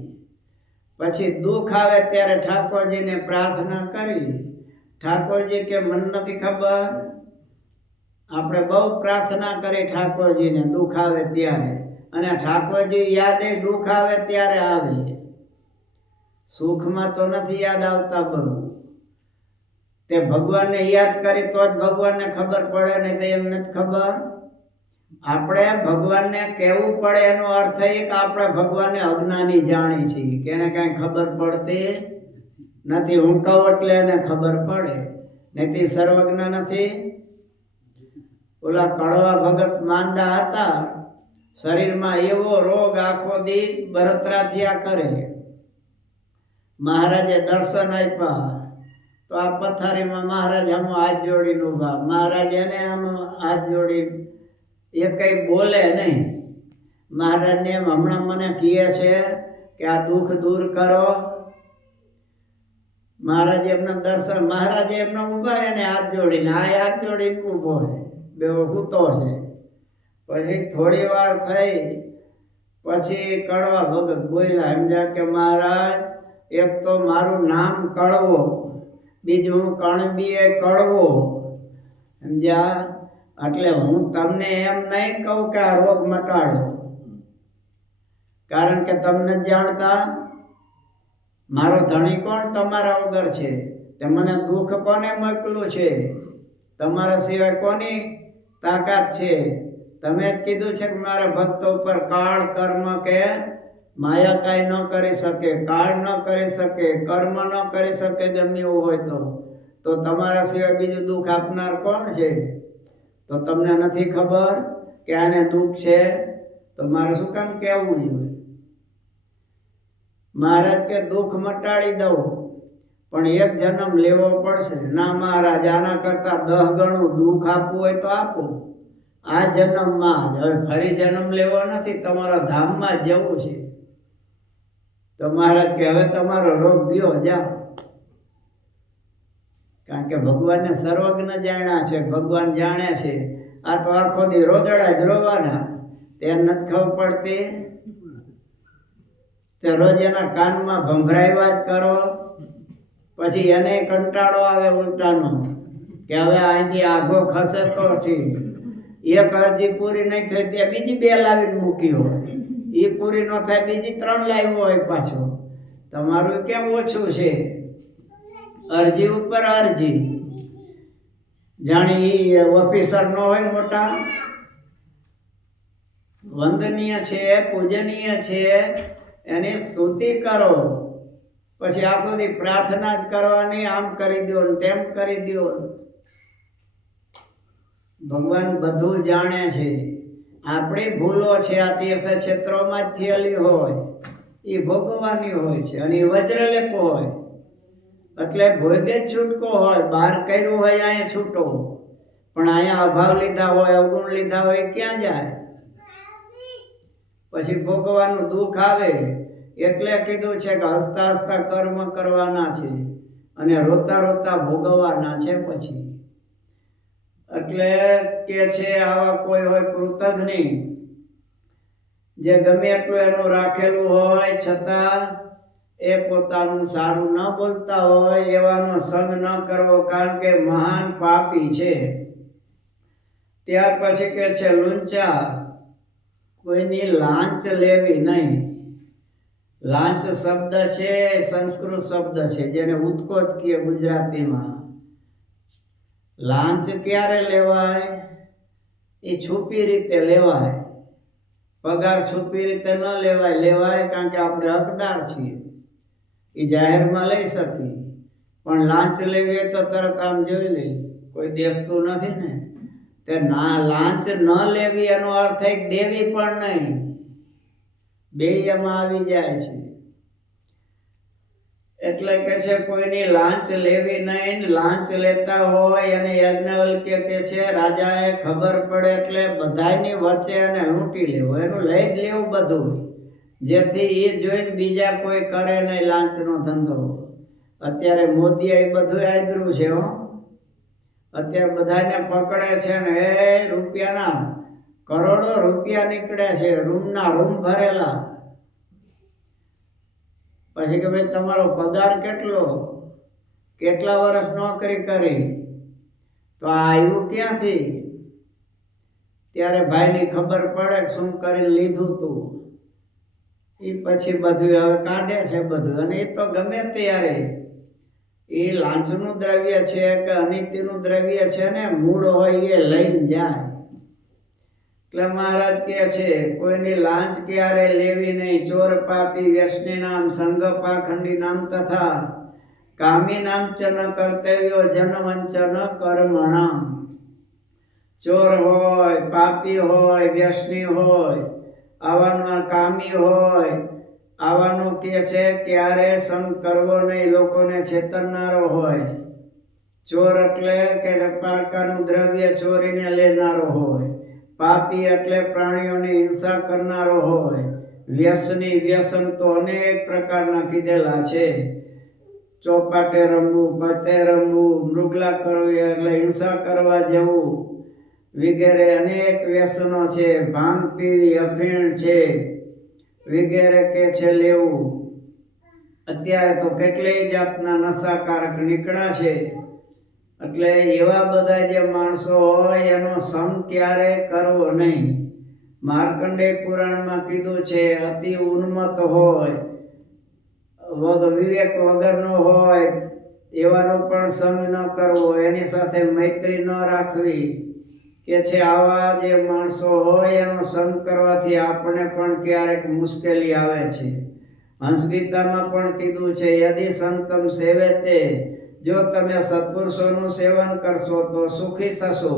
પછી દુઃખ આવે ત્યારે ઠાકોરજીને પ્રાર્થના કરી. ઠાકોરજી કે મને નથી ખબર. આપણે બહુ પ્રાર્થના કરી ઠાકોરજીને દુઃખ આવે ત્યારે, અને ઠાકોરજી યાદ દુઃખ આવે ત્યારે આવે. સુખમાં તો નથી યાદ આવતા બહુ. તે ભગવાનને યાદ કરી તો જ ભગવાનને ખબર પડે, નહીં તો એમ નથી ખબર. આપણે ભગવાનને કહેવું પડે, એનો અર્થ એ કે આપણે ભગવાનને અજ્ઞાની જાણી છીએ, કે એને કાંઈ ખબર પડતી નથી. હું કહું એટલે એને ખબર પડે, નહીં તે સર્વજ્ઞ નથી. ઓલા કડવા ભગત માંદા હતા, શરીરમાં એવો રોગ, આખો દી બળતરા થયા કરે. મહારાજે દર્શન આપ્યા તો આ પથારીમાં મહારાજ આમ હાથ જોડીને ઊભા. મહારાજ એને આમ હાથ જોડીને, એ કઈ બોલે નહીં. મહારાજને એમ હમણાં મને કહે છે કે આ દુઃખ દૂર કરો. મહારાજે એમને દર્શન, મહારાજે એમને ઊભા એને હાથ જોડીને, આ હાથ જોડીને ઊભો છે, બે સૂતો છે. પછી થોડી વાર થઈ પછી કડવા ભગત બોલ્યા, સમજ્યા કે મહારાજ એક તો મારું નામ કડવો, બીજું કણબીએ કડવો, સમજ્યા? એટલે હું તમને એમ નહીં કહું કે આ રોગ મટાડો, કારણ કે તમને જાણતા મારો ધણી કોણ તમારા વગર છે, તે મને દુઃખ કોને મોકલું છે, તમારા સિવાય કોની તાકાત છે? તમે જ કીધું છે કે મારા ભક્તો ઉપર કાળ કર્મ કે માયા કાંઈ ન કરી શકે, કાળ ન કરી શકે, કર્મ ન કરી શકે, ગમે એવું હોય તો તમારા સિવાય બીજું દુઃખ આપનાર કોણ છે? તો તમને નથી ખબર કે આને દુઃખ છે? તો મારે શું કામ કહેવું જોઈએ? મહારાજ કે દુઃખ મટાડી દઉં, પણ એક જન્મ લેવો પડશે. ના મહારાજ, આના કરતા 10 ગણું દુઃખ આપવું હોય તો આપો, આ જન્મમાં જ. હવે ફરી જન્મ લેવો નથી, તમારા ધામમાં જ જવું છે. તો મહારાજ કે હવે તમારો રોગ ગયો, જાઓ. કારણ કે ભગવાનને સર્વજ્ઞ જાણ્યા છે, ભગવાન જાણે છે. આ તો આખો દી રોદડા જ રોવાના, તેને નથી ખબર પડતી. તે રોજ એના કાનમાં ભંભરાવ્યા જ કરો, પછી એને કંટાળો આવે ઉલટાનો કે હવે અહીંથી આઘો ખસે તો ઠીક. એક અરજી પૂરી નહીં થઈ ત્યાં બીજી 2 લાવીને મૂકી હોય, એ પૂરી ન થાય બીજી 3 લાવ્યો હોય પાછો. તમારું કેમ ઓછું છે? અરજી ઉપર અરજી. જાણે ઓફિસર ન હોય મોટા, વંદનીય છે, પૂજનીય છે, એની સ્તુતિ કરો, પછી આખો દી પ્રાર્થના જ કરવાની, આમ કરી દો ને તેમ કરી દો. ભગવાન બધું જાણે છે. આપણી ભૂલો છે આ તીર્થ ક્ષેત્રોમાં જ થયેલી હોય, એ ભોગવવાની હોય છે, અને એ વજ્રલેપ હોય એટલે ભોગે જ છૂટકો હોય. બહાર કર્યું હોય અહીંયા છૂટો, પણ અહીંયા અભાવ લીધા હોય, અવગુણ લીધા હોય, ક્યાં જાય? પછી ભોગવાનું દુઃખ આવે. એટલે કીધું છે કે હસતા હસતા કર્મ કરવાના છે અને રોતા રોતા ભોગવવાના છે. પછી એટલે કે છે આવા કોઈ હોય કૃતજ્ઞ, જે ગમે એટલું એનું રાખેલું હોય છતાં એ પોતાનું સારું ન બોલતા હોય, એવાનો સંગ ન કરવો, કારણ કે મહાન પાપી છે. ત્યાર પછી કે છે લુંચા, કોઈની લાંચ લેવી નહીં. લાંચ શબ્દ છે સંસ્કૃત શબ્દ છે, જેને ઉત્કોચ કહે ગુજરાતીમાં. લાંચ ક્યારે લેવાય? એ છુપી રીતે લેવાય. પગાર છુપી રીતે ન લેવાય. લેવાય કારણ કે આપણે હકદાર છીએ, એ જાહેરમાં લઈ શકીએ. પણ લાંચ લેવી હોય તો તરત આમ જોઈ લઈ, કોઈ દેખતું નથી ને. તે લાંચ ન લેવી એનો અર્થ એક દેવી પણ નહીં, બે એમાં આવી જાય છે. એટલે કે છે કોઈની લાંચ લેવી નહીં. લાંચ લેતા હોય અને યાજ્ઞવલ્ક્ય કે છે રાજાએ ખબર પડે એટલે બધાની વચ્ચે એને લૂંટી લેવું, એનું લઈ જ લેવું બધું, જેથી એ જોઈને બીજા કોઈ કરે નહીં લાંચનો ધંધો. અત્યારે મોદીએ એ બધું આદર્યું છે. અત્યારે બધાને પકડે છે ને એ રૂપિયાના કરોડો રૂપિયા નીકળે છે, રૂમના રૂમ ભરેલા. પછી કે ભાઈ તમારો પગાર કેટલો, કેટલા વર્ષ નોકરી કરી, તો આ આવ્યું ક્યાંથી? ત્યારે ભાઈની ખબર પડે કે શું કરી લીધું તું. એ પછી બધું હવે કાઢે છે બધું. અને એ તો ગમે ત્યારે એ લાંચનું દ્રવ્ય છે કે અનિતિનું દ્રવ્ય છે ને, મૂળ હોય એ લઈને જાય. એટલે મહારાજ કહે છે કોઈની લાંચ ક્યારે લેવી નહીં. ચોર પાપી વ્યસની નામ સંઘ પાખંડી નામ તથા કામી નામ ચ ન કર્તવ્યો જનવંચન કર્મણામ. ચોર હોય, પાપી હોય, વ્યસની હોય, આવાનો કામી હોય, આવાનો કે છે ક્યારે સંગ કરવો નહીં, લોકોને છેતરનારો હોય. ચોર એટલે કે પારકાનું દ્રવ્ય ચોરીને લેનારો હોય. પાપી એટલે પ્રાણીઓની હિંસા કરનારો હોય. વ્યસની, વ્યસન તો અનેક પ્રકારના કીધેલા છે. ચોપાટે રમવું, પતે રમવું, મૃગલા કરવી એટલે હિંસા કરવા જવું વગેરે અનેક વ્યસનો છે. ભાંગ પીવી, અફીણ છે વગેરે કે છે લેવું. અત્યારે તો કેટલીય જાતના નશાકારક નીકળ્યા છે, એટલે એવા બધા જે માણસો હોય એનો સંગ ક્યારે કરવો નહીં. માર્કંડેય પુરાણમાં કીધું છે, અતિ ઉન્મત્ત હોય, વિવેક વગરનો હોય એવાનો પણ સંગ ન કરવો, એની સાથે મૈત્રી ન રાખવી. કે છે આવા જે માણસો હોય એનો સંગ કરવાથી આપણને પણ ક્યારેક મુશ્કેલી આવે છે. હંસગીતામાં પણ કીધું છે, યદિ સંતમ સેવેતે, જો તમે સત્પુરુષોનું સેવન કરશો તો સુખી થશો.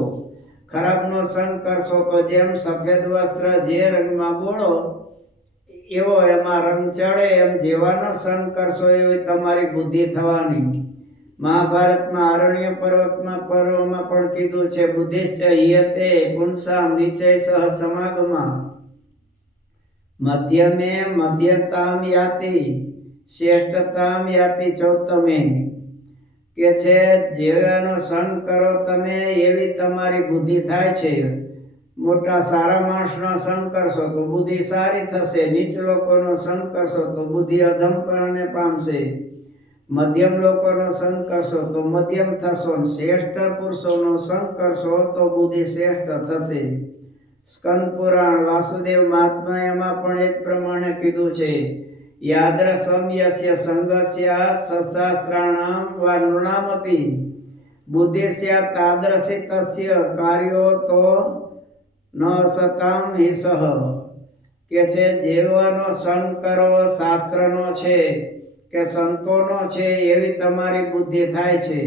ખરાબનો સંગ કરશો તો જેમ સફેદ વસ્ત્ર જે રંગમાં બોળો એવો એમાં રંગ ચડે, એમ જેવાનો સંગ કરશો એવી તમારી બુદ્ધિ થવાની. મહાભારતમાં આરણ્ય પર્વમાં પણ કીધું છે, બુદ્ધિશ્ચ હિયતે પુંસામ નિચય સહ સમાગમાં મધ્યમે મધ્યતામ યાતિ શ્રેષ્ઠતામ યાતિ ચૌતમે. કે છે જેવાનો સંગ કરો તમે એવી તમારી બુદ્ધિ થાય છે. મોટા સારા માણસનો સંગ કરશો તો બુદ્ધિ સારી થશે, નીચ લોકોનો સંગ કરશો તો બુદ્ધિ અધમપણાને પામશે. મધ્યમ લોકોનો સંગ કરશો તો મધ્યમ થશો, શ્રેષ્ઠ પુરુષોનો સંગ કરશો તો બુદ્ધિ શ્રેષ્ઠ થશે. સ્કંદ પુરાણ વાસુદેવ મહાત્મા એમાં પણ એક પ્રમાણે કીધું છે, યાદ્રસમ યસ્ય સંગસ્ય સત્શાસ્ત્રાણામ વા નૃણામપી બુદ્ધિસ્ય તાદ્રસી તસ્ય કાર્યો તો ન સતામ હિસહ. કે છે જેવાનો સંગ કરો શાસ્ત્રનો છે કે સંતોનો છે એવી તમારી બુદ્ધિ થાય છે.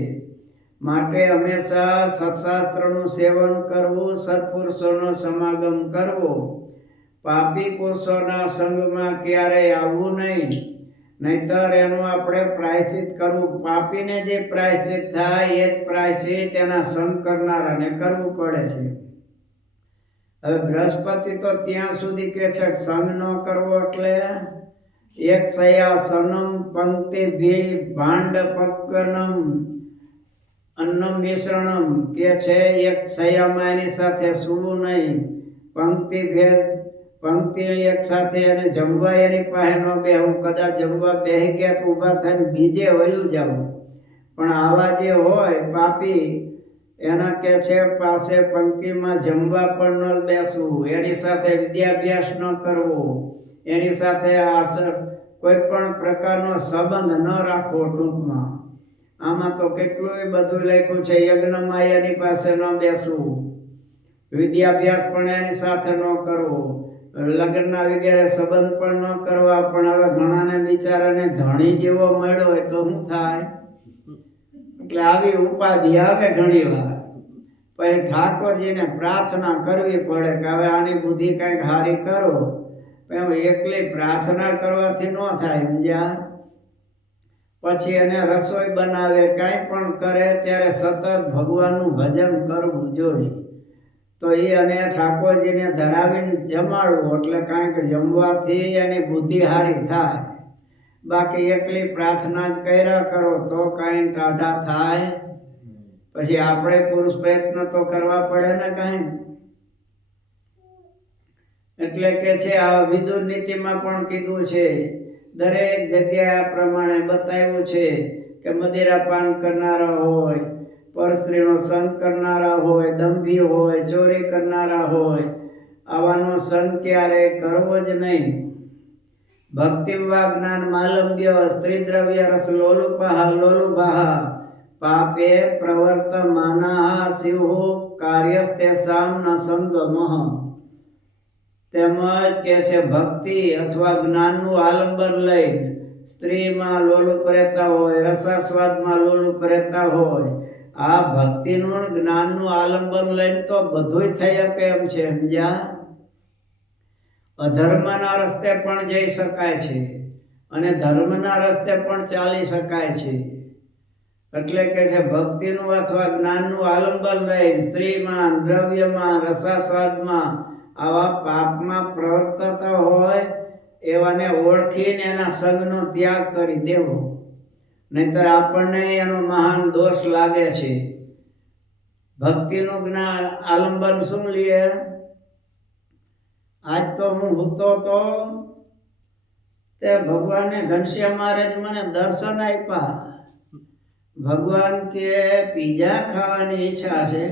માટે હંમેશા સત્શાસ્ત્રનું સેવન કરવું, સત્પુરુષોનો સમાગમ કરવો, પાપી પુરુષોના સંગમાં ક્યારેય આવવું નહીં, નહીતર એનું આપણે પ્રાયશ્ચિત કરવું. પાપીને જે પ્રાયશ્ચિત થાય એ જ પ્રાયશ્ચિત એના સંગ કરનારાને કરવું પડે છે. હવે બૃહસ્પતિ તો ત્યાં સુધી કે છે સંગ ન કરવો એટલે એક સયાસનમ પંક્તિ ભાંડ પક્કનમ અન્નમ મિશ્રણમ. કે છે એક સયામાં એની સાથે સૂવું નહીં, પંક્તિ એક સાથે એને જમવા એની પાસે ન બેહવું. કદાચ જમવા બેસી ગયા તો ઊભા થઈને બીજે વયું જવું. પણ આવા જે હોય પાપી એના કે છે પાસે પંક્તિમાં જમવા પણ ન બેસવું, એની સાથે વિદ્યાભ્યાસ ન કરવો, એની સાથે કોઈ પણ પ્રકારનો સંબંધ ન રાખવો. ટૂંકમાં આમાં તો કેટલું બધું લખ્યું છે, યજ્ઞમાં એની પાસે ન બેસવું, વિદ્યાભ્યાસ પણ એની સાથે ન કરવો, લગ્નના વગેરે સંબંધ પણ ન કરવા. પણ હવે ઘણાને બિચારાને ધણી જેવો મળ્યો હોય તો શું થાય? એટલે આવી ઉપાધિ આવે ઘણી વાર. પછી ઠાકોરજીને પ્રાર્થના કરવી પડે કે હવે આની બુદ્ધિ કંઈક હારી કરો. એમ એકલી પ્રાર્થના કરવાથી ન થાય, સમજ્યા? પછી એને રસોઈ બનાવે, કાંઈ પણ કરે ત્યારે સતત ભગવાનનું ભજન કરવું જોઈએ. તો એ અને ઠાકોરજીને ધરાવીને જમાડવું, એટલે કાંઈક જમવાથી એની બુદ્ધિ હારી થાય. બાકી એકલી પ્રાર્થના જ કર્યા કરો તો કાંઈ ટાઢા થાય. પછી આપણે પુરુષ પ્રયત્ન તો કરવા પડે ને કાંઈ. એટલે કે છે આ વિદુર નીતિમાં પણ કીધું છે, દરેક જગ્યાએ આ પ્રમાણે બતાવ્યું છે કે મદિરાપાન કરનારા હોય, પરસ્ત્રીનો સંગ કરનારા હોય, દંભી હોય, ચોરી કરનારા હોય, આવાનો સંગ ક્યારે કરવો જ નહીં. ભક્તિવા જ્ઞાન માલંબ્ય સ્ત્રી દ્રવ્ય રસ લોલુભાહ પાપે પ્રવર્તમાના સ્યુઃ કાર્યસ્તેષાં ન સંગમઃ. તેમજ કે છે ભક્તિ અથવા જ્ઞાનનું આલંબન લઈને સ્ત્રીમાં લોલુપ રહેતા હોય, રસાસ્વાદમાં લોલુપ રહેતા હોય, આ ભક્તિનું જ્ઞાનનું આલંબન લઈને તો બધુંય થઈ શકે એમ છે, સમજ્યા? અધર્મના રસ્તે પણ જઈ શકાય છે અને ધર્મના રસ્તે પણ ચાલી શકાય છે. એટલે કે છે ભક્તિનું અથવા જ્ઞાનનું આલંબન લઈને સ્ત્રીમાં, દ્રવ્યમાં, રસાસ્વાદમાં આવા પાપમાં પ્રવર્તતા હોય એવાને ઓળખીને એના સંગનો ત્યાગ કરી દેવો, નહીતર આપણને એનો મહાન દોષ લાગે છે. ભક્તિનું જ્ઞાન આલંબન શું લે? આજ તો હું હૂતો તો તે ભગવાને ઘનશ્યામ મહારાજ મને દર્શન આપ્યા. ભગવાન કે પીઝા ખાવાની ઈચ્છા છે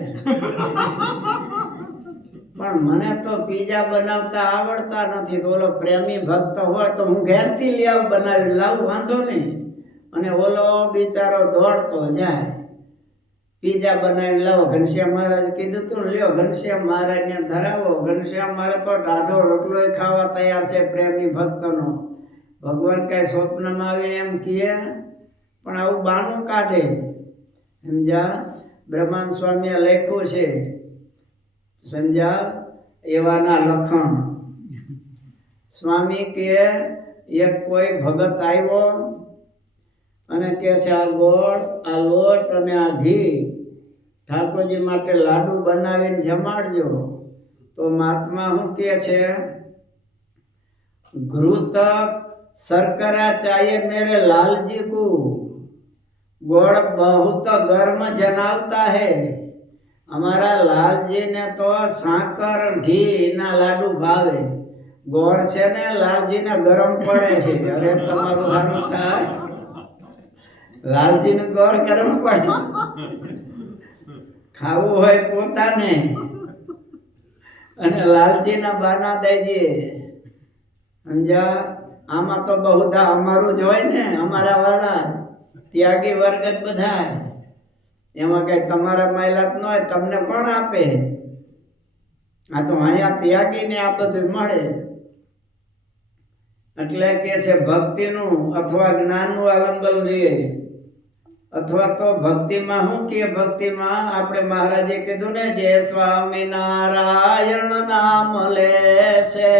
પણ મને તો પીઝા બનાવતા આવડતા નથી. ઓલો પ્રેમી ભક્ત હોય તો હું ઘેરથી લઈ આવું, બનાવી લાવું, વાંધો નહીં. અને ઓલો બિચારો દોડતો જાય, પીઝા બનાવી લાવો. ઘનશ્યામ મહારાજ કીધું તું લ્યો, ઘનશ્યામ મહારાજને ધરાવો. ઘનશ્યામ મહારાજ તો ટાઢો રોટલો ખાવા તૈયાર છે પ્રેમી ભક્તનો. ભગવાન કઈ સ્વપ્નમાં આવીને એમ કહે, પણ આવું બાનું કાઢે. સમજ્યા? બ્રહ્માંડ સ્વામીએ લખ્યું છે, સમજ્યા? એવાના લખણ. સ્વામી કે એક કોઈ ભગત આવ્યો અને કે છે આ ગોળ, આ લોટ અને આ ઘી ઠાકોરજી માટે લાડુ બનાવીને જમાડજો. તો મહાત્મા શું કે છે, ઘૃત शर्करा चाहिए मेरे लालजी को, गोड़ बहुत गर्म जनावता है. हमारा लालजी ने तो साकर घी ना लाडू भावे, गोड़ छे ने लालजी ने गरम पड़े छे. अरे તમારું હારું થાય, લાલજી ને ગોળ ગરમ પડે. ખાવું હોય પોતાને અને લાલજી ના બાના દઈ દે. સમજ્યા? આમાં તો બહુધા અમારું જ હોય ને, અમારા વાળા ત્યાગી વર્ગ જ બધા. એમાં કઈ તમારા માયલાત ન હોય, તમને કોણ આપે? આ તો અહીંયા ત્યાગીને આ બધું મળે. એટલે કે છે ભક્તિનું અથવા જ્ઞાનનું આલંબન રહે. અથવા તો ભક્તિમાં શું કે, ભક્તિમાં આપણે મહારાજે કીધું ને, જે સ્વામિનારાયણ નામ લેશે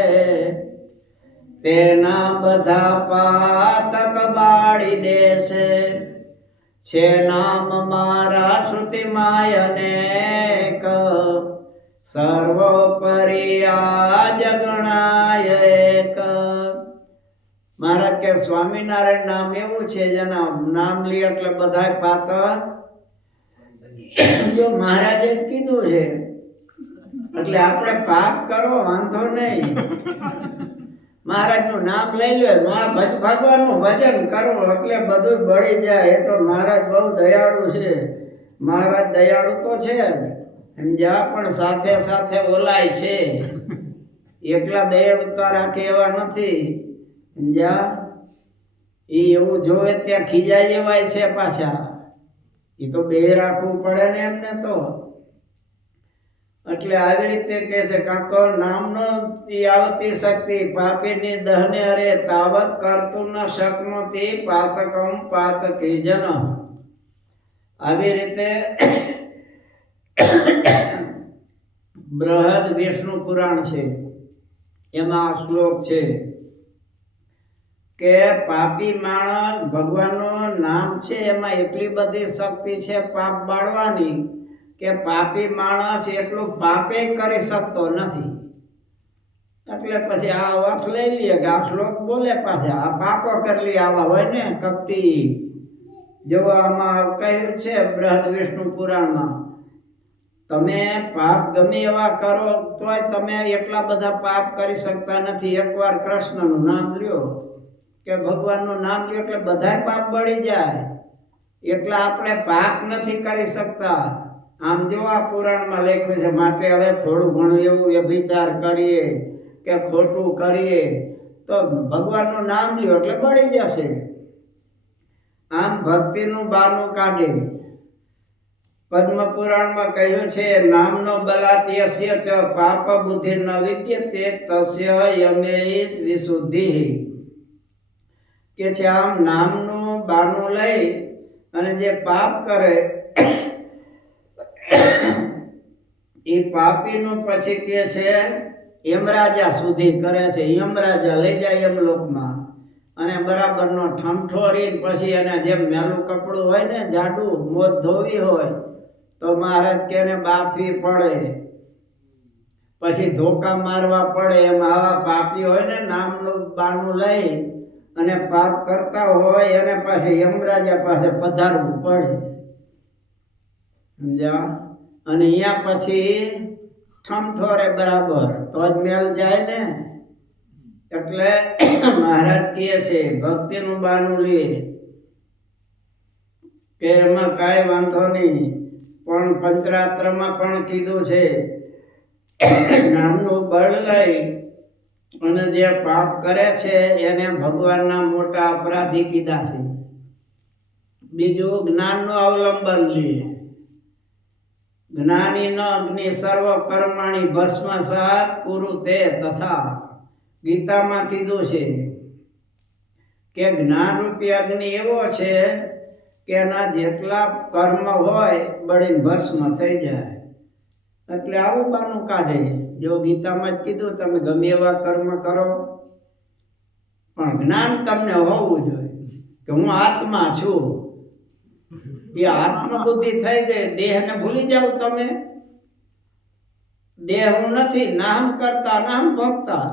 તેના બધા પાતક બાળી દેશે. છે નામ મારા શ્રુતિમાય અનેક, સર્વોપરી આજ ગણાય એક. મહારાજ કે સ્વામિનારાયણ નામ એવું છે જેના નામ લે એટલે બધા પાતક. જો મહારાજે જ કીધું છે એટલે આપણે પાપ કરો વાંધો નહીં, મહારાજનું નામ લઈ લે, ભગવાનનું ભજન કરવું એટલે બધું બળી જાય. એ તો મહારાજ બહુ દયાળુ છે. મહારાજ દયાળુ તો છે જ, સમજ્યા? પણ સાથે સાથે ઓલાય છે. એકલા દયાળુતા રાખે એવા નથી. સમજ્યા? એ એવું જોવે ત્યાં ખીજાય એવાય છે પાછા. એ તો બે રાખવું પડે ને એમને તો. એટલે આવી રીતે કે છે, કાં તો નામનો આવતી શક્તિ પાપીની દહને અરે તાવત કરતું ન શકનોતી પાતકમ પાતકી જન. આવી રીતે બૃહદ વિષ્ણુ પુરાણ છે, એમાં આ શ્લોક છે કે પાપી માણસ, ભગવાનનું નામ છે એમાં એટલી બધી શક્તિ છે પાપ બાળવાની કે પાપી માણસ એટલું પાપે કરી શકતો નથી. એટલે પછી આ વાત લઈ લઈએ કે આ શ્લોક બોલે પાછા આ પાકો કરી લઈએ. આવા હોય ને કપટી, જેવો આમાં કહ્યું છે બૃહદ વિષ્ણુ પુરાણમાં, તમે પાપ ગમે એવા કરો તોય તમે એટલા બધા પાપ કરી શકતા નથી. એકવાર કૃષ્ણનું નામ લ્યો કે ભગવાનનું નામ લ્યો એટલે બધા પાપ બળી જાય. એટલા આપણે પાપ નથી કરી શકતા. આમ જો આ પુરાણમાં લખ્યું છે, માટે હવે થોડું ઘણું એવું વ્યભિચાર કરીએ કે ખોટું કરીએ તો ભગવાનનું નામ લ્યો એટલે બળી જશે. આમ ભક્તિનું બાનું કાઢે. પદ્મ પુરાણમાં કહ્યું છે, નામનો બલાત યસ્ય ચ પાપ બુદ્ધિ ન વિદ્યતે તસ્ય યમે વિશુદ્ધિ. કે છે આમ નામનું બાનું લઈ અને જે પાપ કરે એ પાપીનું પછી કે છે યમરાજા સુધી કરે છે. યમરાજા લઈ જાય યમલોકમાં અને બરાબરનો ઠમઠોરીને પછી એને જેમ મેલું કપડું હોય ને જાડું, મોત ધોવી હોય તો મહારાજ કે એને બાફી પડે, પછી ધોકા મારવા પડે. એમ આવા પાપી હોય ને નામનું બાનું લઈ અને પાપ કરતા હોય એને પાછી યમરાજા પાસે પધારવું પડે. સમજ્યા? અને અહીંયા પછી ઠમઠોરે બરાબર તો જ મેલ જાય ને. એટલે મહારાજ કહે છે ભક્તિનું બાનું લે કે એમાં કાંઈ વાંધો નહીં, પણ પંચરાત્રમાં પણ કીધું છે નામનું બળ લઈ અને જે પાપ કરે છે એને ભગવાનના મોટા અપરાધી કીધા છે. બીજું જ્ઞાનનું અવલંબન લે. જ્ઞાની ન અગ્નિ સર્વ કર્માણી ભસ્મસાત કુરુ તે તથા. ગીતામાં કીધું છે કે જ્ઞાન રૂપી અગ્નિ એવો છે કે એના જેટલા કર્મ હોય બળીને ભસ્મ થઈ જાય. એટલે આવું બાનું કાઢે. જો ગીતામાં જ કીધું તમે ગમે એવા કર્મ કરો પણ જ્ઞાન તમને હોવું જોઈએ કે હું આત્મા છું. એ આત્મબુદ્ધિ થઈ ગઈ, દેહને ભૂલી જાવ તમે. દેહ હું નથી, નામ કરતા નામ ભોગતા.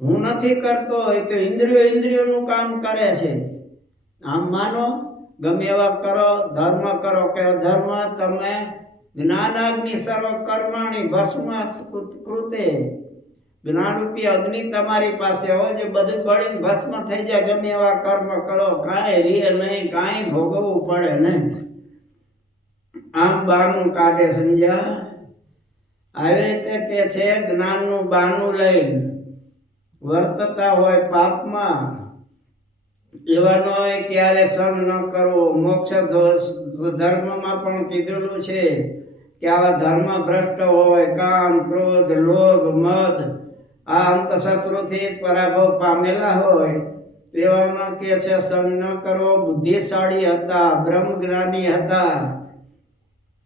હું નથી કરતો એ તો ઇન્દ્રિયોનું કામ કરે છે. આમ માનો ગમે એવા કરો, ધર્મ કરો કે અધર્મ, તમે જ્ઞાનાગ્નિ સર્વ કર્માણી ભસ્મ કૃતે. જ્ઞાનરૂપી અગ્નિ તમારી પાસે હોય જે બધું બળીને ભસ્મ થઈ જાય. ગમે એવા કર્મ કરો, કાંઈ રે નહીં, કાંઈ ભોગવવું પડે નહીં. આમ બાનું કાઢે. સમજ્યા? આવી રીતે કે છે જ્ઞાનનું બાનું લઈને વર્તતા હોય પાપમાં, એવાનો ક્યારે સંગ ન કરવો. મોક્ષ ધર્મમાં પણ કીધેલું છે કે આવા ધર્મ ભ્રષ્ટ હોય, કામ ક્રોધ લોભ મદ આ અંતશત્રુથી પરાભવ પામેલા હોય તેવામાં કે છે સંગ ન કરવો. બુદ્ધિશાળી હતા, બ્રહ્મ જ્ઞાની હતા,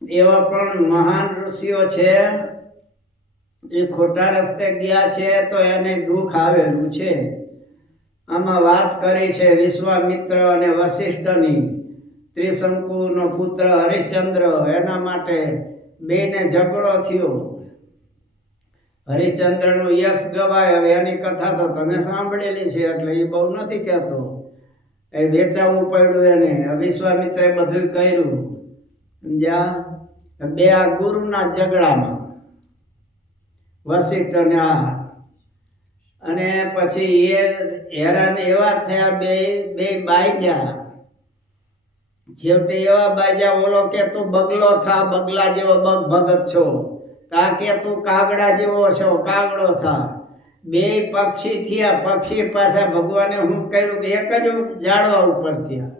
એવા પણ મહાન ઋષિઓ છે એ ખોટા રસ્તે ગયા છે તો એને દુઃખ આવેલું છે. આમાં વાત કરી છે વિશ્વામિત્ર અને વશિષ્ઠની. ત્રિશંકુનો પુત્ર હરિશ્ચંદ્ર, એના માટે બેને ઝઘડો થયો. હરિશ્ચંદ્રનું યશ ગવાય. હવે એની કથા તો તમે સાંભળેલી છે એટલે એ બહુ નથી કહેતો. એ વેચાવવું પડ્યું એને. વિશ્વામિત્રે બધું કર્યું. સમજ્યા? બે આ ગુરુના ઝઘડામાં વશિષ્ઠ અને આ, અને પછી એ હેરાન એવા થયા, બે બાયજા. છેવટે એવા બાયજા, ઓલો કે તું બગલો થા, બગલા જેવો બગ ભગત છો. કા કે તું કાગડા જેવો છો, કાગડો થા. બે પક્ષી થયા. પક્ષી પાછા ભગવાને હું કર્યું કે એક જ ઝાડવા ઉપર થયા.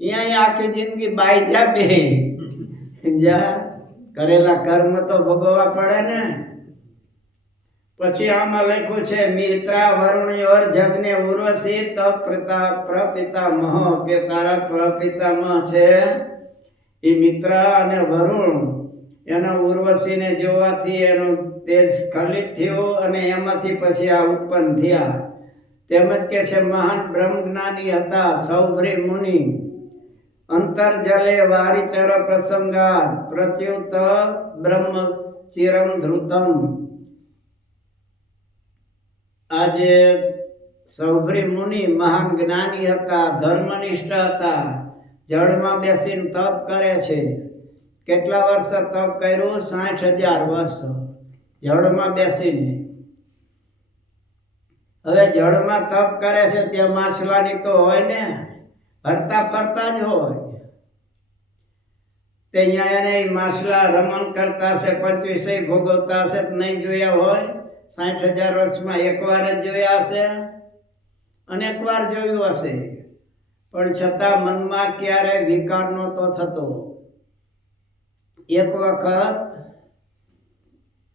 અહીંયા આખી જિંદગી બાયજા બે. જા કરેલા કર્મ તો ભોગવવા પડે ને. પછી આમાં લખ્યું છે મિત્રા વરુણ્યોર જગને ઉર્વશી તપ પ્રપિતામહ, કે તારા પ્રપિતામહ છે એ મિત્ર અને વરુણ, એના ઉર્વશીને જોવાથી એનું તેજ સ્ખલિત થયું અને એમાંથી પછી આ ઉત્પન્ન થયા. તેમજ કે છે મહાન બ્રહ્મજ્ઞાની હતા સૌભ્રી મુનિ. અંતર્જલે વારિચર પ્રસંગાત પ્રત્યુત બ્રહ્મ ચિરમ ધૃતમ. આજે સૌભ્રી મુનિ મહાન જ્ઞાની હતા, ધર્મનિષ્ઠ હતા. જળમાં બેસીને તપ કરે છે. કેટલા વર્ષ તપ કર્યું? 60,000 વર્ષ જળમાં બેસીને. હવે જળમાં તપ કરે છે ત્યાં માછલાની તો હોય ને, હરતા ફરતા જ હોય. તે અહીંયા એને માછલા રમણ કરતા હશે, 25 ભોગવતા હશે તો નહીં જોયા હોય. 60,000 વર્ષમાં એકવાર જ જોયા હશે, અનેક વાર જોયું હશે, પણ છતાં મનમાં ક્યારેય વિકાર નહોતો થતો. એક વખત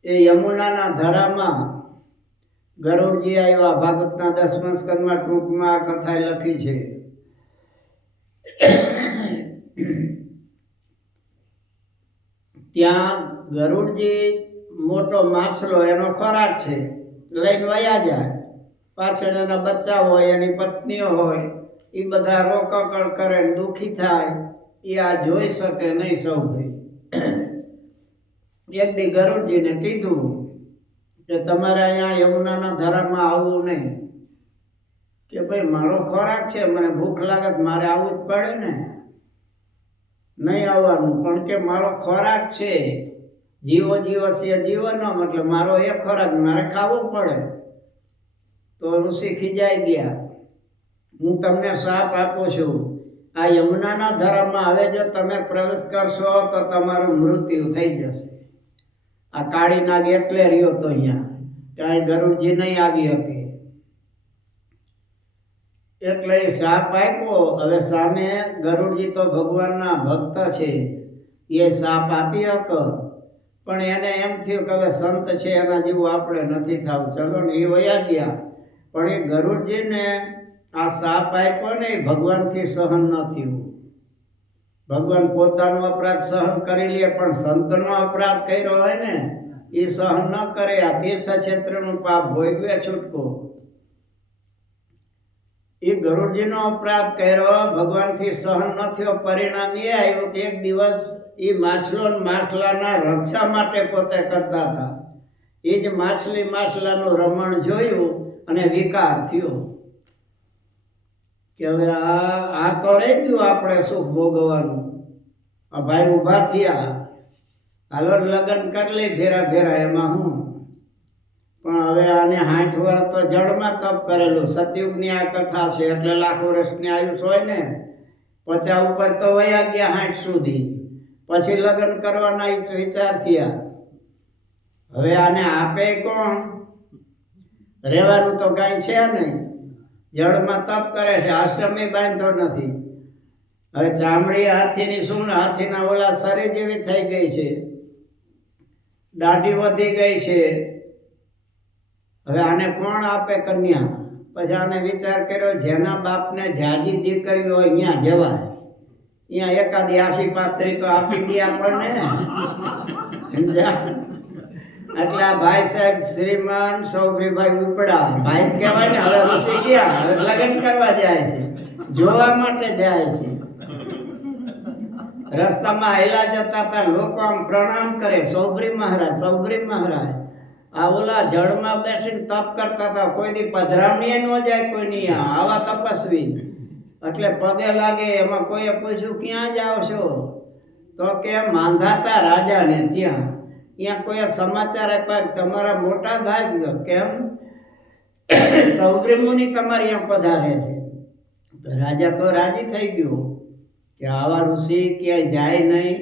એ યમુનાના ધરામાં ગરુડજી આવ્યા. ભાગવતના 10મા સ્કંદમાં ટૂંકમાં આ કથા લખી છે. ત્યાં ગરુડજી મોટો માછલો એનો ખોરાક છે લઈને વયા જાય. પાછળ એના બચ્ચા હોય, એની પત્નીઓ હોય, એ બધા રોકકળ કરે, દુઃખી થાય. એ આ જોઈ શકે નહીં સૌભ્રી. એક દી ગરુડજીને કીધું કે તમારે અહીંયા યમુનાના ધરામાં આવવું નહીં. કે ભાઈ મારો ખોરાક છે, મને ભૂખ લાગે મારે આવવું જ પડે ને. નહીં આવવાનું, પણ કે મારો ખોરાક છે. જીવો જીવસ્ય જીવનો, મતલબ મારો એક ખોરાક મારે ખાવો પડે. તો ઋષિ ખીજાઈ ગયા, હું તમને શાપ આપું છું, આ યમુનાના ધરામાં હવે જો તમે પ્રવેશ કરશો તો તમારું મૃત્યુ થઈ જશે. આ કાળી નાગ એટલે રહ્યો તો અહીંયા કાંઈ ગરુડજી નહીં આવી શકે, એટલે એ શાપ આપ્યો. હવે સામે ગરુડજી તો ભગવાનના ભક્ત છે, એ શાપ આપી હક, પણ એને એમ થયું કે હવે સંત છે એના જેવું આપણે નથી થવું, ચલો ને એ વયા ગયા. પણ એ ગરુડજીને આ શાપ આપ્યો ને એ ભગવાનથી સહન ન થયું. ભગવાન પોતાનો અપરાધ સહન કરી લે, પણ સંતનો અપરાધ કર્યો હોય ને એ સહન ન કરે. આ તીર્થ ક્ષેત્રનું પાપ ભોગવે છૂટકો. એ ગરુડજીનો અપરાધ કર્યો, ભગવાનથી સહન ન થયો. પરિણામ એ આવ્યું કે એક દિવસ એ માછલો માછલાના રક્ષા માટે પોતે કરતા હતા. એ જ માછલાનું રમણ જોયું અને વિકાર થયો કે હવે આ તો રહી ગયું આપણે સુખ ભોગવવાનું. આ ભાઈ ઊભા થયા, હાલો લગ્ન કરી લઈ ભેરા ભેરા, એમાં હું. પણ હવે આને 60 વર્ષ તો જળમાં તપ કરેલું. સતયુગની આ કથા છે એટલે લાખ વર્ષની આયુષ હોય ને, 50 ઉપર તો વયા ગયા 60 સુધી. પછી લગ્ન કરવાના વિચાર થયા. હવે આને આપે કોણ? રહેવાનું તો કાંઈ છે નહીં, જળમાં તપ કરે છે, આશ્રમે બાંધતો નથી. હવે ચામડી હાથીની શું, હાથીના ઓલા શરીર જેવી થઈ ગઈ છે, દાઢી વધી ગઈ છે. હવે આને કોણ આપે કન્યા? પછી આને વિચાર કર્યો, જેના બાપને જાજી દીકરી હોય અહીંયા જવાય, અહીંયા એકાદી 80-85 તો આપી દે આપણને, સમજ્યા? એટલે આ ભાઈ સાહેબ શ્રીમાન સૌભીભાઈ ઉપડા, ભાઈ જ કહેવાય ને. હવે ઋષિ ક્યાં? હવે લગ્ન કરવા જાય છે, જોવા માટે જાય છે. રસ્તામાં હેલા જતા હતા, લોકો આમ પ્રણામ કરે, સૌભરી મહારાજ. આ ઓલા જળમાં બેસીને તપ કરતા હતા, કોઈ દી પધરામણી ન જાય કોઈની, આવા તપસ્વી. એટલે પગે લાગે. એમાં કોઈએ પૂછ્યું, ક્યાં જાઓ છો? તો કે માંધાતા રાજાને ત્યાં કોઈએ સમાચાર આપ્યા, તમારા મોટા ભાઈ કેમ સૌભરી મુનિ તમારી અહીંયા પધારે છે. તો રાજા તો રાજી થઈ ગયો કે આવા ઋષિ ક્યાંય જાય નહીં,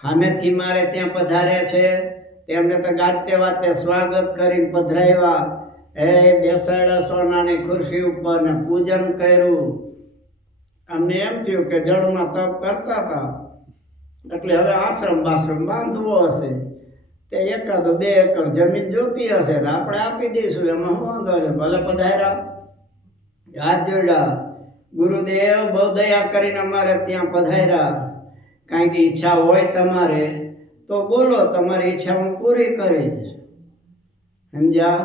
સામેથી મારે ત્યાં પધારે છે. તેમને તો ગાતે વાતે સ્વાગત કરીને પધરાવ્યા, બેસાડ્યા સોનાની ખુરશી ઉપર ને પૂજન કર્યું. અમને એમ થયું કે જળમાં તપ કરતા હતા એટલે હવે આશ્રમ બાંધવો હશે, તે 1-2 એકર જમીન જોતી હશે તો આપણે આપી દઈશું, એમાં શું વાંધો છે? ભલે પધાર્યા, હાથ જોડ્યા. ગુરુદેવ બહુ દયા કરીને અમારે ત્યાં પધાર્યા, કાંઈક ઈચ્છા હોય તમારે તો બોલો, તમારી ઈચ્છા હું પૂરી કરીશ, સમજ્યા?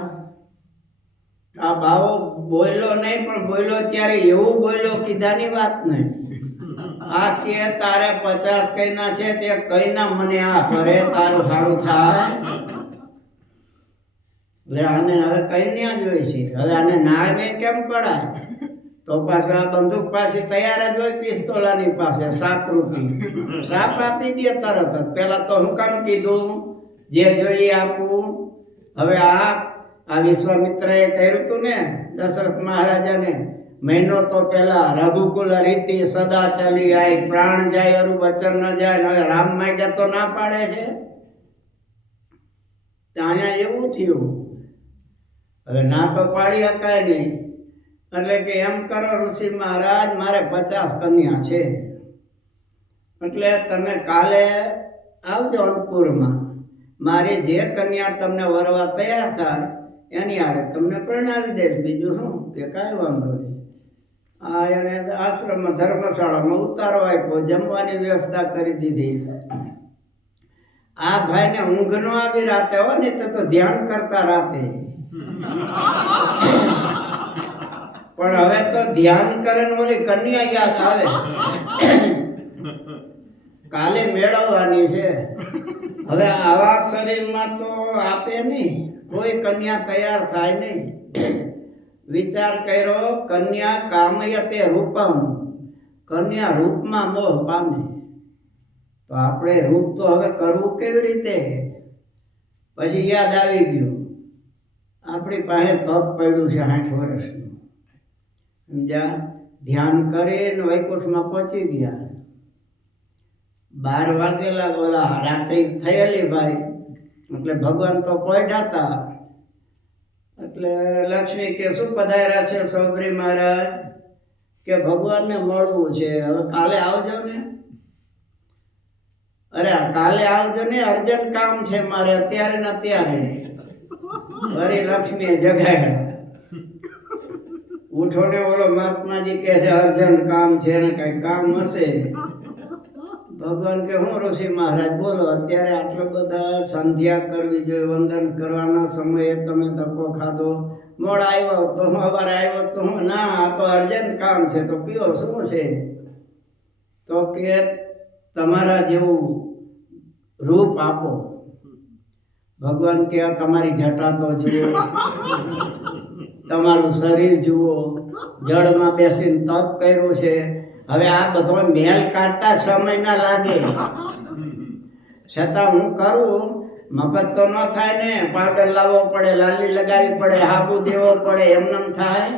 આ બાવો બોલ્યો નહીં, પણ બોલ્યો ત્યારે એવું બોલ્યો કીધાની વાત નહીં. આ કે તારે 50 કઈના છે, તે કઈના મને આ કરે, તારું સારું થાય. એટલે આને હવે કન્યા જોઈ છે. હવે આને નામે કેમ પડાય? તો પાછું આ બંદૂક પાછી તૈયાર જ હોય, પિસ્તોલાની પાસે સાપરૂપી. સાપ આપી દે તરત જ. પેલા તો હું કામ કીધું, જે જોઈએ આપવું. હવે આ વિશ્વામિત્રએ કર્યું હતું ને દશરથ મહારાજાને, મહિનો તો પેલા રઘુકુલ રીતિ સદા ચલી આઈ, પ્રાણ જાય અરુ વચન ન જાય. હવે રામ માંગ્યા તો ના પાડે છે. અહીંયા એવું થયું, હવે ના તો પાડી શકાય નહીં. એટલે કે એમ કરો ઋષિ મહારાજ, મારે 50 કન્યા છે, એટલે તમે કાલે આવજો અંતપુરમાં. મારી જે કન્યા તમને વરવા તૈયાર થાય એની હારે તમને પરણાવી દઈશ. બીજું શું કે કાંઈ વાંધો નહીં. આ એને આશ્રમમાં ધર્મશાળામાં ઉતારો આપ્યો, જમવાની વ્યવસ્થા કરી દીધી. આ ભાઈને ઊંઘ ન આવી રાતે હોય ને તો ધ્યાન કરતા રાતે. પણ હવે તો ધ્યાન કરે ને ઓલી કન્યા યાદ આવે, કાલે મેળવવાની છે. હવે આવા શરીરમાં તો આપે નહીં, કોઈ કન્યા તૈયાર થાય નહીં. વિચાર કર્યો, કન્યા કામયતે રૂપમ, કન્યા રૂપમાં મોહ પામે. તો આપણે રૂપ તો હવે કરવું કેવી રીતે? પછી યાદ આવી ગયું, આપણી પાસે તપ પડ્યું છે 60 વર્ષનું, સમજ્યા? ધ્યાન કરીને વૈકુંઠમાં પહોંચી ગયા. 12 વાગેલા, બોલા રાત્રિ થયેલી ભાઈ, એટલે ભગવાન તો પહોંચ્યા હતા. એટલે લક્ષ્મી કે શું પધાર્યા છે સૌભરી મહારાજ? કે ભગવાનને મળવું છે, હવે કાલે આવજો ને. અરે કાલે આવજો ને, અર્જન્ટ કામ છે મારે અત્યારે ને અત્યારે. વળી લક્ષ્મીએ જગાડ્યા. ઉઠો ને, બોલો મહાત્માજી કે છે અર્જન્ટ કામ છે ને, કઈ કામ હશે. ભગવાન કે હું ઋષિ મહારાજ બોલો, અત્યારે આટલા બધા સંધ્યા કરવી જોઈએ, વંદન કરવાના સમયે તમે ધક્કો ખાધો, મોડા આવ્યો તો હું, સવારે આવ્યો તો હું, ના આ તો અર્જન્ટ કામ છે. તો કયો શું છે? તો કે તમારા જેવું રૂપ આપો. ભગવાન કે તમારી જટા તો જુઓ, તમારું શરીર જુઓ, જળમાં બેસીને તપ કર્યું છે. હવે આ બધો મેલ કાઢતા 6 મહિના લાગે, છતાં હું કરું, મફત તો ન થાય ને. પાવડર લાવવો પડે, લાલી લગાવવી પડે, હાબુ દેવો પડે, એમનેમ થાય?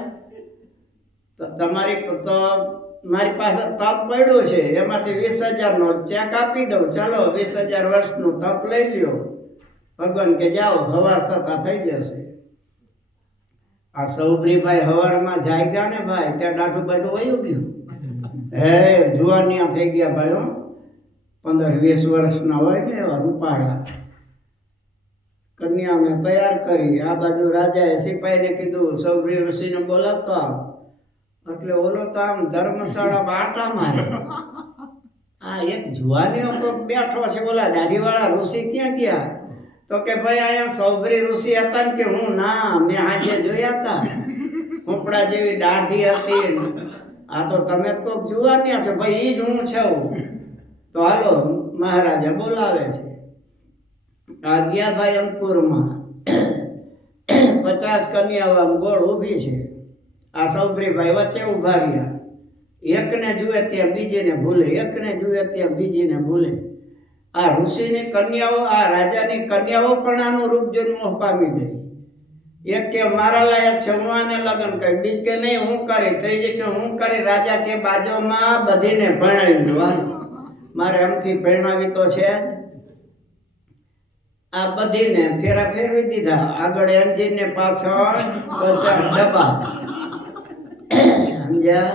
તો મારી પાસે તપ પડ્યું છે, એમાંથી 20,000 નો ચેક આપી દઉં, ચાલો 20,000 વર્ષનું તપ લઈ લ્યો. ભગવાન કે જાઓ, સવાર થતા થઈ જશે. આ સૌભરીભાઈ સવારમાં જાગ્યા ને ભાઈ, ત્યાં દાઢું બાઢું વયું ગયું. હે જુવાનિયા થઈ ગયા ભાઈ, 15-20 વર્ષના હોય ને એવા રૂપાળા. કન્યાઓને તૈયાર કરી, આ બાજુ રાજાએ સિપાહીને કીધું સૌભરી ઋષિને બોલાવતો આવ. એટલે ઓલો તો આમ ધર્મશાળા આટા મારે. આ એક જુવાનીઓ કોક બેઠો છે, ઓલા દાઢીવાળા ઋષિ ક્યાં ગયા? તો કે ભાઈ અહીંયા સૌભરી ઋષિ હતા ને. કે હું ના, મેં આજે જોયા હતા, કૂપડા જેવી દાઢી હતી. આ તો તમે કોક જુવાનિયા છો ભાઈ, ઈ જ હું છું. તો હાલો મહારાજા બોલાવે છે. આ ગયા ભાઈ અંકુરમાં, 50 કન્યાઓ ગોળ ઊભી છે. આ સૌભરીભાઈ વચ્ચે ઉભા રહ્યા. એકને જુએ ત્યાં બીજીને ભૂલે, એકને જુએ ત્યાં બીજીને ભૂલે. આ ઋષિની કન્યાઓ, આ રાજાની કન્યાઓ પણ આનું રૂપ જોઈને મોહ પામી ગઈ. એક કે મારા લાયક છે, હું આને લગ્ન કરી. બીજી કે નહીં હું કરી. ત્રીજી કે હું કરી. રાજા કે બાજુમાં બધીને ભણાવી દો, મારે એમથી ભણાવી તો છે. આ બધીને ફેરા ફેરવી દીધા, આગળ એન્જિન ને પાછળ 50 ડબ્બા, સમજ્યા?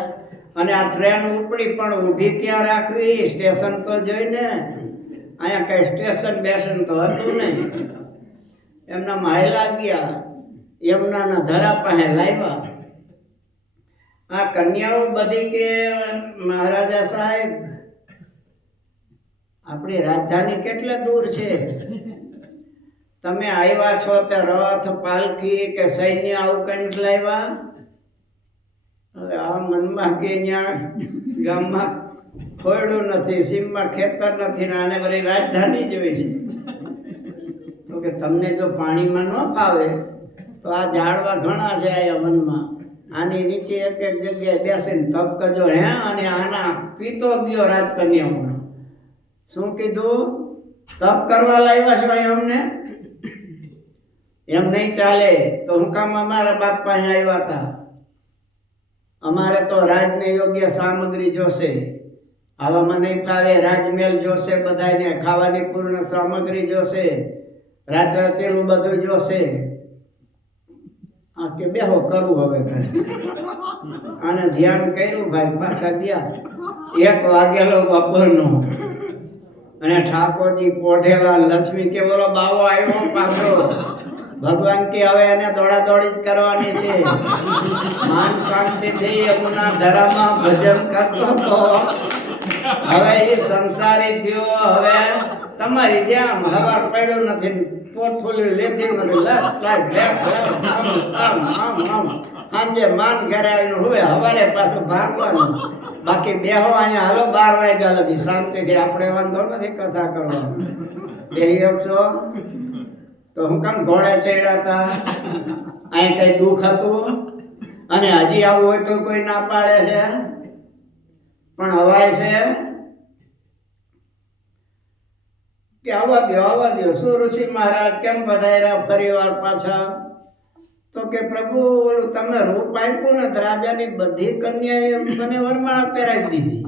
અને આ ટ્રેન ઉપડી પણ ઊભી ક્યાં રાખવી? સ્ટેશન તો જોઈને. અહીંયા કઈ સ્ટેશન બેશન તો હતું નહીં. એમના માયલા ગયા, યમુનાના ધરા પાસે લાવ્યા. આ કન્યાઓ બધી કે મહારાજા સાહેબ, આપણી રાજધાની કેટલે દૂર છે? તમે આવ્યા છો તે રથ, પાલખી કે સૈન્ય આવું કઈ લાવ્યા? હવે આ મનમાં કે અહીંયા ગામમાં ખોયડું નથી, સીમમાં ખેતર નથી, ને આને વળી રાજધાની જોઈ છે. તો કે તમને જો પાણીમાં ન ફાવે તો આ ઝાડવા ઘણા છે અહીંયા વનમાં, આની નીચે એક એક જગ્યાએ બેસીને તપ કરજો. હે, અને આના પીતો ગયો રાજકન્યાઓનો. શું કીધું? તપ કરવા લાવ્યા છો અહીં અમને? એમ નહીં ચાલે. તો હું કામ અમારા બાપ પાસે આવ્યા હતા? અમારે તો રાજને યોગ્ય સામગ્રી જોશે. આવામાં નહીં ફાવે. રાજમહેલ જોશે, બધાને ખાવાની પૂર્ણ સામગ્રી જોશે, રાચરચેલું બધું જોશે. આ કે બેહો કરું હવે ઘરે. આને ધ્યાન કર્યું ભાઈ, પાછા ગયા. 1 વાગેલો બપોરનો, અને ઠાકોરજી પોઢેલા. લક્ષ્મી કે બોલો બાવો આવ્યો પાછો. ભગવાન કે હવે એને દોડાદોડી જ કરવાની છે. માન શાંતિથી યમુના ધરામાં ભજન કરતો તો હવે એ સંસારી થયો. હવે તમારી જેમ હવાર પડ્યો નથી, પોર્ટફોલિયો લેતી નથી, સાંજે માન ઘરે આવીને હવે હવારે પાછું ભાગવાનું. બાકી બેહો અહીંયા, હાલો 12 વાગ્યા લગી શાંતિથી. આપણે વાંધો નથી કથા કરવાનો. બેહી શકશો? તો હું કામ ઘોડે ચડ્યા હતા? અહીં કઈ દુઃખ હતું? અને હજી આવું હોય તો કોઈ ના પાડે છે? પણ હવાય છે કે આવવા દો, આવવા દો. શું ઋષિ મહારાજ કેમ પધાર્યા ફરી વાર પાછા? તો કે પ્રભુ ઓલું તમને રૂપ આપ્યું ને તો રાજાની બધી કન્યાએ મને વરમાળા પહેરાવી દીધી.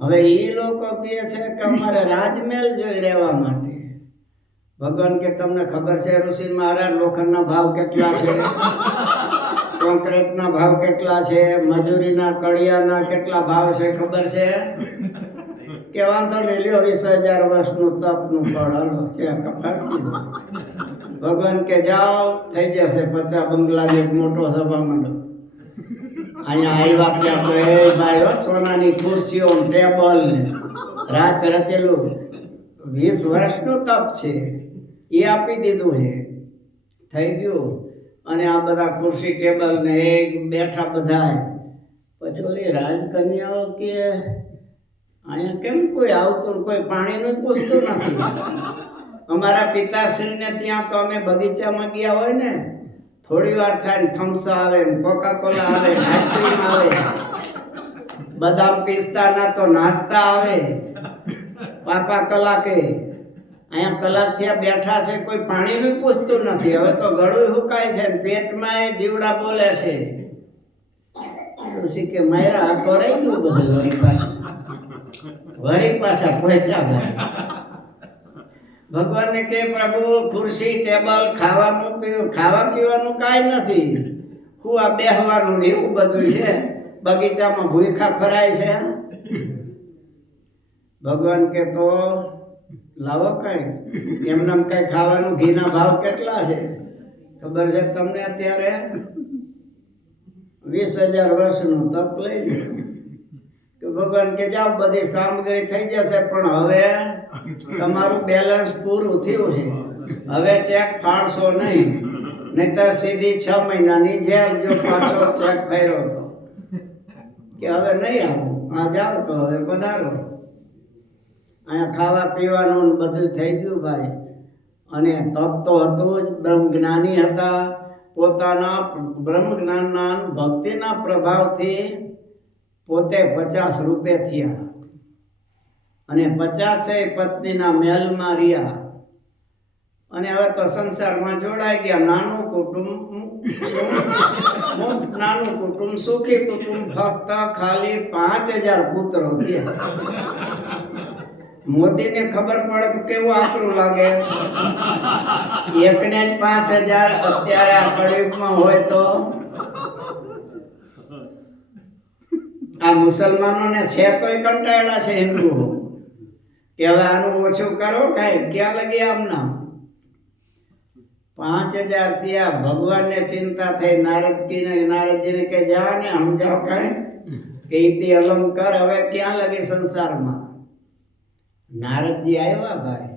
હવે એ લોકો કહે છે કે અમારે રાજમહેલ જોઈ રહેવા માટે. ભગવાન કે તમને ખબર છે ઋષિ મહારાજ લોખંડના ભાવ કેટલા છે, કોન્ક્રીટના ભાવ કેટલા છે, મજૂરીના કડિયાના કેટલા ભાવ છે ખબર છે? કે વાંધો નહીં લ્યો 20,000 વર્ષનું તપનું ફળ હાલો છે કપાડતી. ભગવાન કે જાઓ થઈ જશે 50 બંગલાની એક મોટો સભા મંડપ. અહીંયા આવ્યા ત્યાં તો એ ભાઈ સોનાની ખુરશીઓ ટેબલ ને રાચ રચેલું 20 વર્ષનું તપ છે એ આપી દીધું છે, થઈ ગયું. અને આ બધા ખુરશી ટેબલ ને એક બેઠા બધા. પછી ઓલી રાજકન્યાઓ કે અહીંયા કેમ કોઈ આવતું, કોઈ પાણીનું પૂછતું નથી. અમારા પિતાશ્રીને ત્યાં તો અમે બગીચામાં ગયા હોય ને થોડી વાર થાય ને થમ્સઅપ આવે ને કોકા કોલા આવે ને આઈસ્ક્રીમ આવે, બદામ પિસ્તાના તો નાસ્તા આવે પાપા કલાકે. અહીંયા કલાક થયા બેઠા છે, કોઈ પાણીનું પૂછતું નથી. હવે તો ગળું હુકાય છે ને પેટમાં એ જીવડા બોલે છે. ઋષિ કે માયરા આ તો રહી ગયું બધું વળી પાછા પહોંચ્યા ભાઈ. ભગવાનને કે પ્રભુ ખુરશી ટેબલ ખાવાનું પીવું, ખાવા પીવાનું કાંઈ નથી, હું આ બેહવાનું ને એવું બધું છે, બગીચામાં ભૂખા ફરાય છે. ભગવાન કે તો લાવો કઈ એમને કઈ ખાવાનું. ઘીના ભાવ કેટલા છે ખબર છે તમને? અત્યારે 20,000 વર્ષનું તપ લઈ લો. કે ભગવાન કે જાઓ બધી સામગ્રી થઈ જશે, પણ હવે તમારું બેલેન્સ પૂરું થયું છે, હવે ચેક ફાડશો નહીં, નહીતર સીધી 6 મહિનાની જેલ જો પાછો ચેક ફેર્યો તો. કે હવે નહીં આવું, આ જાઓ તો હવે પધારો. અહીંયા ખાવા પીવાનું બધું થઈ ગયું ભાઈ. અને તપ તો હતું જ, બ્રહ્મ જ્ઞાની હતા. પોતાના બ્રહ્મ જ્ઞાનના ભક્તિના પ્રભાવથી પોતે 50 રૂપે થયા અને 50 પત્નીના મહેલમાં રહ્યા. અને હવે તો સંસારમાં જોડાઈ ગયા. નાનું કુટુંબ સુખી કુટુંબ. ફક્ત ખાલી 5,000 પુત્રો થયા. મોદીને ખબર પડે તો કેવું આકરું લાગે. એકને જ 5,000 અત્યારે આ કળિયુગમાં હોય તો. આ મુસલમાનોને છે તોય કંટાળ્યા છે હિન્દુઓ કે હવે આનું ઓછું કરો કાંઈ, ક્યાં લગી આમના 5,000 થયા. ભગવાનને ચિંતા થઈ. નારદજીને કે જા ને સમજાવ કાંઈ કે ઇતિ અલમ કર, હવે ક્યાં લગી સંસારમાં. નારદજી આવ્યા ભાઈ.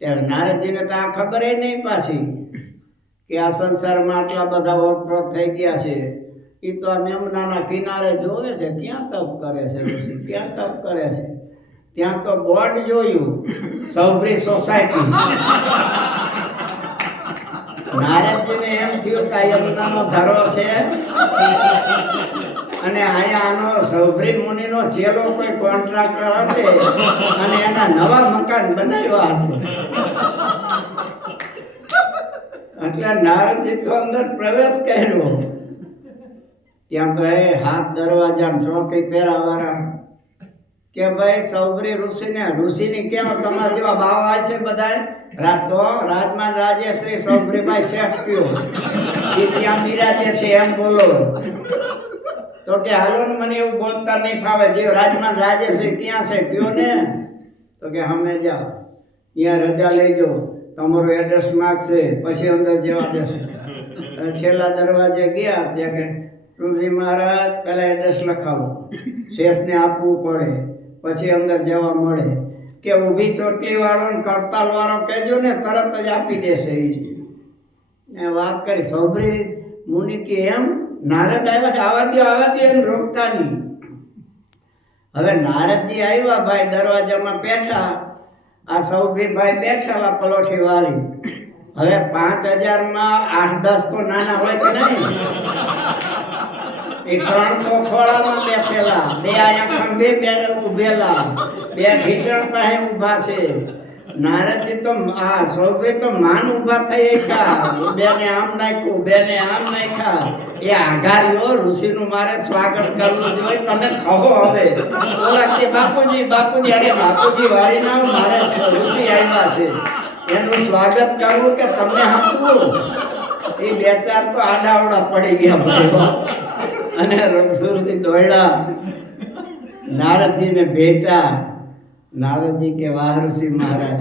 ત્યારે નારદજીને તો આ ખબર નહીં પાછી કે આ સંસારમાં આટલા બધા ઓતપ્રોત થઈ ગયા છે. એ તો આ મેમનાના કિનારે જોવે છે, ક્યાં તપ કરે છે ઋષિ, ક્યાં તપ કરે છે. ત્યાં તો બોર્ડ જોયું સૌભરી સોસાયટી. નારદજીને એમ થયું કે યમુનાનો ધરો છે અને અહીંયા આનો સૌભરી મુનિનો ચેલો કોઈ કોન્ટ્રાક્ટર હશે અને એના નવા મકાન બનાવ્યા હશે. એટલે નારદજી તો અંદર પ્રવેશ કર્યો. ત્યાં તો એ હાથ દરવાજા ચોકી પહેરાવાળા કે ભાઈ સૌભરી ઋષિની કેમ તમારા જેવા બાવા છે બધા તો રાજમાન રાજેશ્રી સૌભરીભાઈ શેઠ કયો એ ત્યાં બિરાજે છે એમ બોલો. તો કે હાલો ને મને એવું બોલતા નહીં ફાવે, જે રાજમાન રાજેશ્રી ક્યાં છે કયો ને. તો કે અમે જાઓ ત્યાં રજા લઈ જાઓ, તમારું એડ્રેસ માગશે પછી અંદર જવા દેશે. છેલ્લા દરવાજે ગયા ત્યાં કે ઋષિ મહારાજ પહેલા એડ્રેસ લખાવો, શેઠને આપવું પડે પછી અંદર જવા મળે. કે ઊભી ચોટલી વાળો ને કરતાલ વાળો કહેજો ને તરત જ આપી દેશે. એ વાત કરી સૌભરી મુનિ કે એમ નારદ આવ્યા છે, આવા દે એમ રોકતા નહીં. હવે નારદજી આવ્યા ભાઈ, દરવાજામાં બેઠા. આ સૌભરીભાઈ બેઠેલા પલોઠી વાળી. હવે 5,000માં 8-10 તો નાના હોય કે નહીં. એ 3 તો ખોળામાં બેઠેલા, 2 અહીંયા ખંભે ઉભેલા, 2 ઢીચણ પાસે ઊભા છે. નારદજી તો આ સૌભાઈ તો માન ઉભા થઈ ગયા, બેને આમ નાખ્યું, બેને આમ નાખ્યા. એ આઘાર્યો ઋષિનું મારે સ્વાગત કરવું જોઈએ, તમે કહો હવે. ઓલા કે બાપુજી બાપુજી, અરે બાપુજી વારી ના, મારે ઋષિ આવ્યા છે, એનું સ્વાગત કરવું કે તમને હસવું? એ બે ચાર તો આડાવડા પડી ગયા ભાઈઓ. અને રણછોડજી દોડ્યા, નારદજીને ભેટા. નારદજી કે વાહ ઋષિ મહારાજ,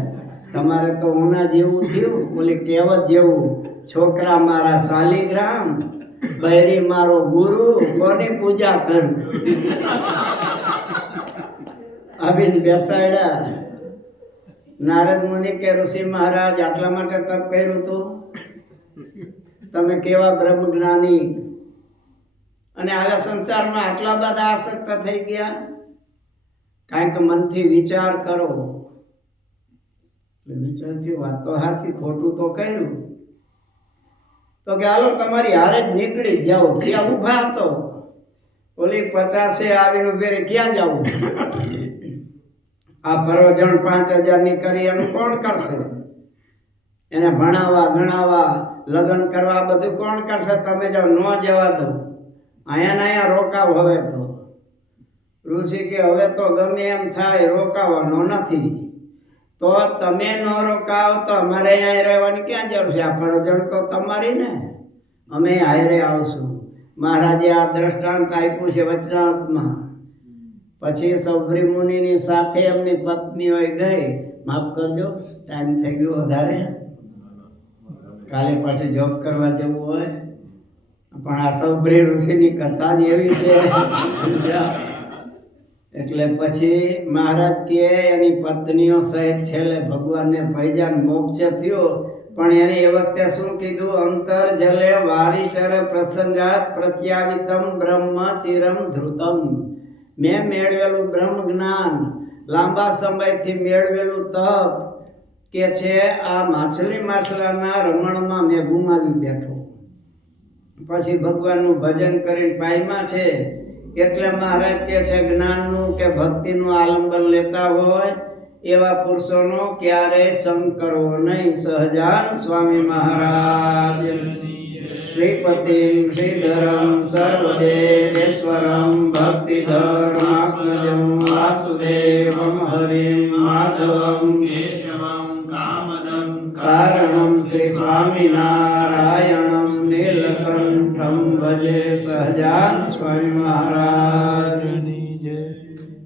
તમારે તો ઉના જેવું થયું, બોલી કહેવત જેવું, છોકરા મારા શાલિગ્રામ, બૈરી મારો ગુરુ, કોની પૂજા કરું? આવીને બેસાડ્યા. નારદ મુનિ કે ઋષિ મહારાજ આટલા માટે તપ કર્યું હતું? તમે કેવા બ્રહ્મ જ્ઞાની, અને આવા સંસારમાં આટલા બધા આસક્ત થઈ ગયા? કાંઈક મનથી વિચાર કરો. વિચારથી વાત તો સાચી, ખોટું તો કર્યું. તો કે હાલો તમારી હારે જ નીકળી જ જાઓ. ત્યાં ઊભા હતો, ઓલી 50 આવીને બેરે ક્યાં જવું? આ પરોજણ 5000 ની કરી એનું કોણ કરશે? એને ભણાવવા ગણાવવા લગ્ન કરવા બધું કોણ કરશે? તમે જાઓ, ન જવા દો, અહીંયા ને અહીંયા રોકાવ. હવે તો ઋષિ કે હવે તો ગમે એમ થાય, રોકાવાનો નથી. તો તમે ન રોકાવ તો અમારે અહીંયા રહેવાની ક્યાં જરૂર છે? આ પરોજણ તો તમારી ને, અમે હારે આવશું. મહારાજે આ દ્રષ્ટાંત આપ્યું છે વચનામૃતમાં. પછી સૌભરી મુનિની સાથે એમની પત્નીઓ ગઈ. માફ કરજો, ટાઈમ થઈ ગયો વધારે, કાલે પાછું જોબ કરવા જવું હોય. પણ આ સૌભરી ઋષિની કથા જ એવી છે. એટલે પછી મહારાજ કે એની પત્નીઓ સહિત છેલ્લે ભગવાનને ભૈજાન મોક્ષ થયો. પણ એને એ વખતે શું કીધું? અંતર જલે વારીચર પ્રસંગાત પ્રત્યાવિતમ બ્રહ્મ ચિરમ ધૃતમ. મેં મેળવેલું બ્રહ્મ જ્ઞાન, લાંબા સમયથી મેળવેલું તપ કે છે, આ માછલાના રમણમાં મેં ગુમાવી બેઠો. પછી ભગવાનનું ભજન કરીને પાયમાં છે. એટલે મહારાજ કે છે જ્ઞાનનું કે ભક્તિનું આલંબન લેતા હોય એવા પુરુષોનો ક્યારેય સંગ કરવો નહીં. સહજાન સ્વામી મહારાજ. શ્રીપતિમ શ્રીધરમ સર્વદેવેશ્વરમ ભક્તિધર્માત્મજમ વાસુદેવમ હરિમ માધવમ કેશવમ કામદમ કારણમ શ્રી સ્વામિનારાયણમ નીલકંઠમ ભજે. સહજાન સ્વામી મહારાજ.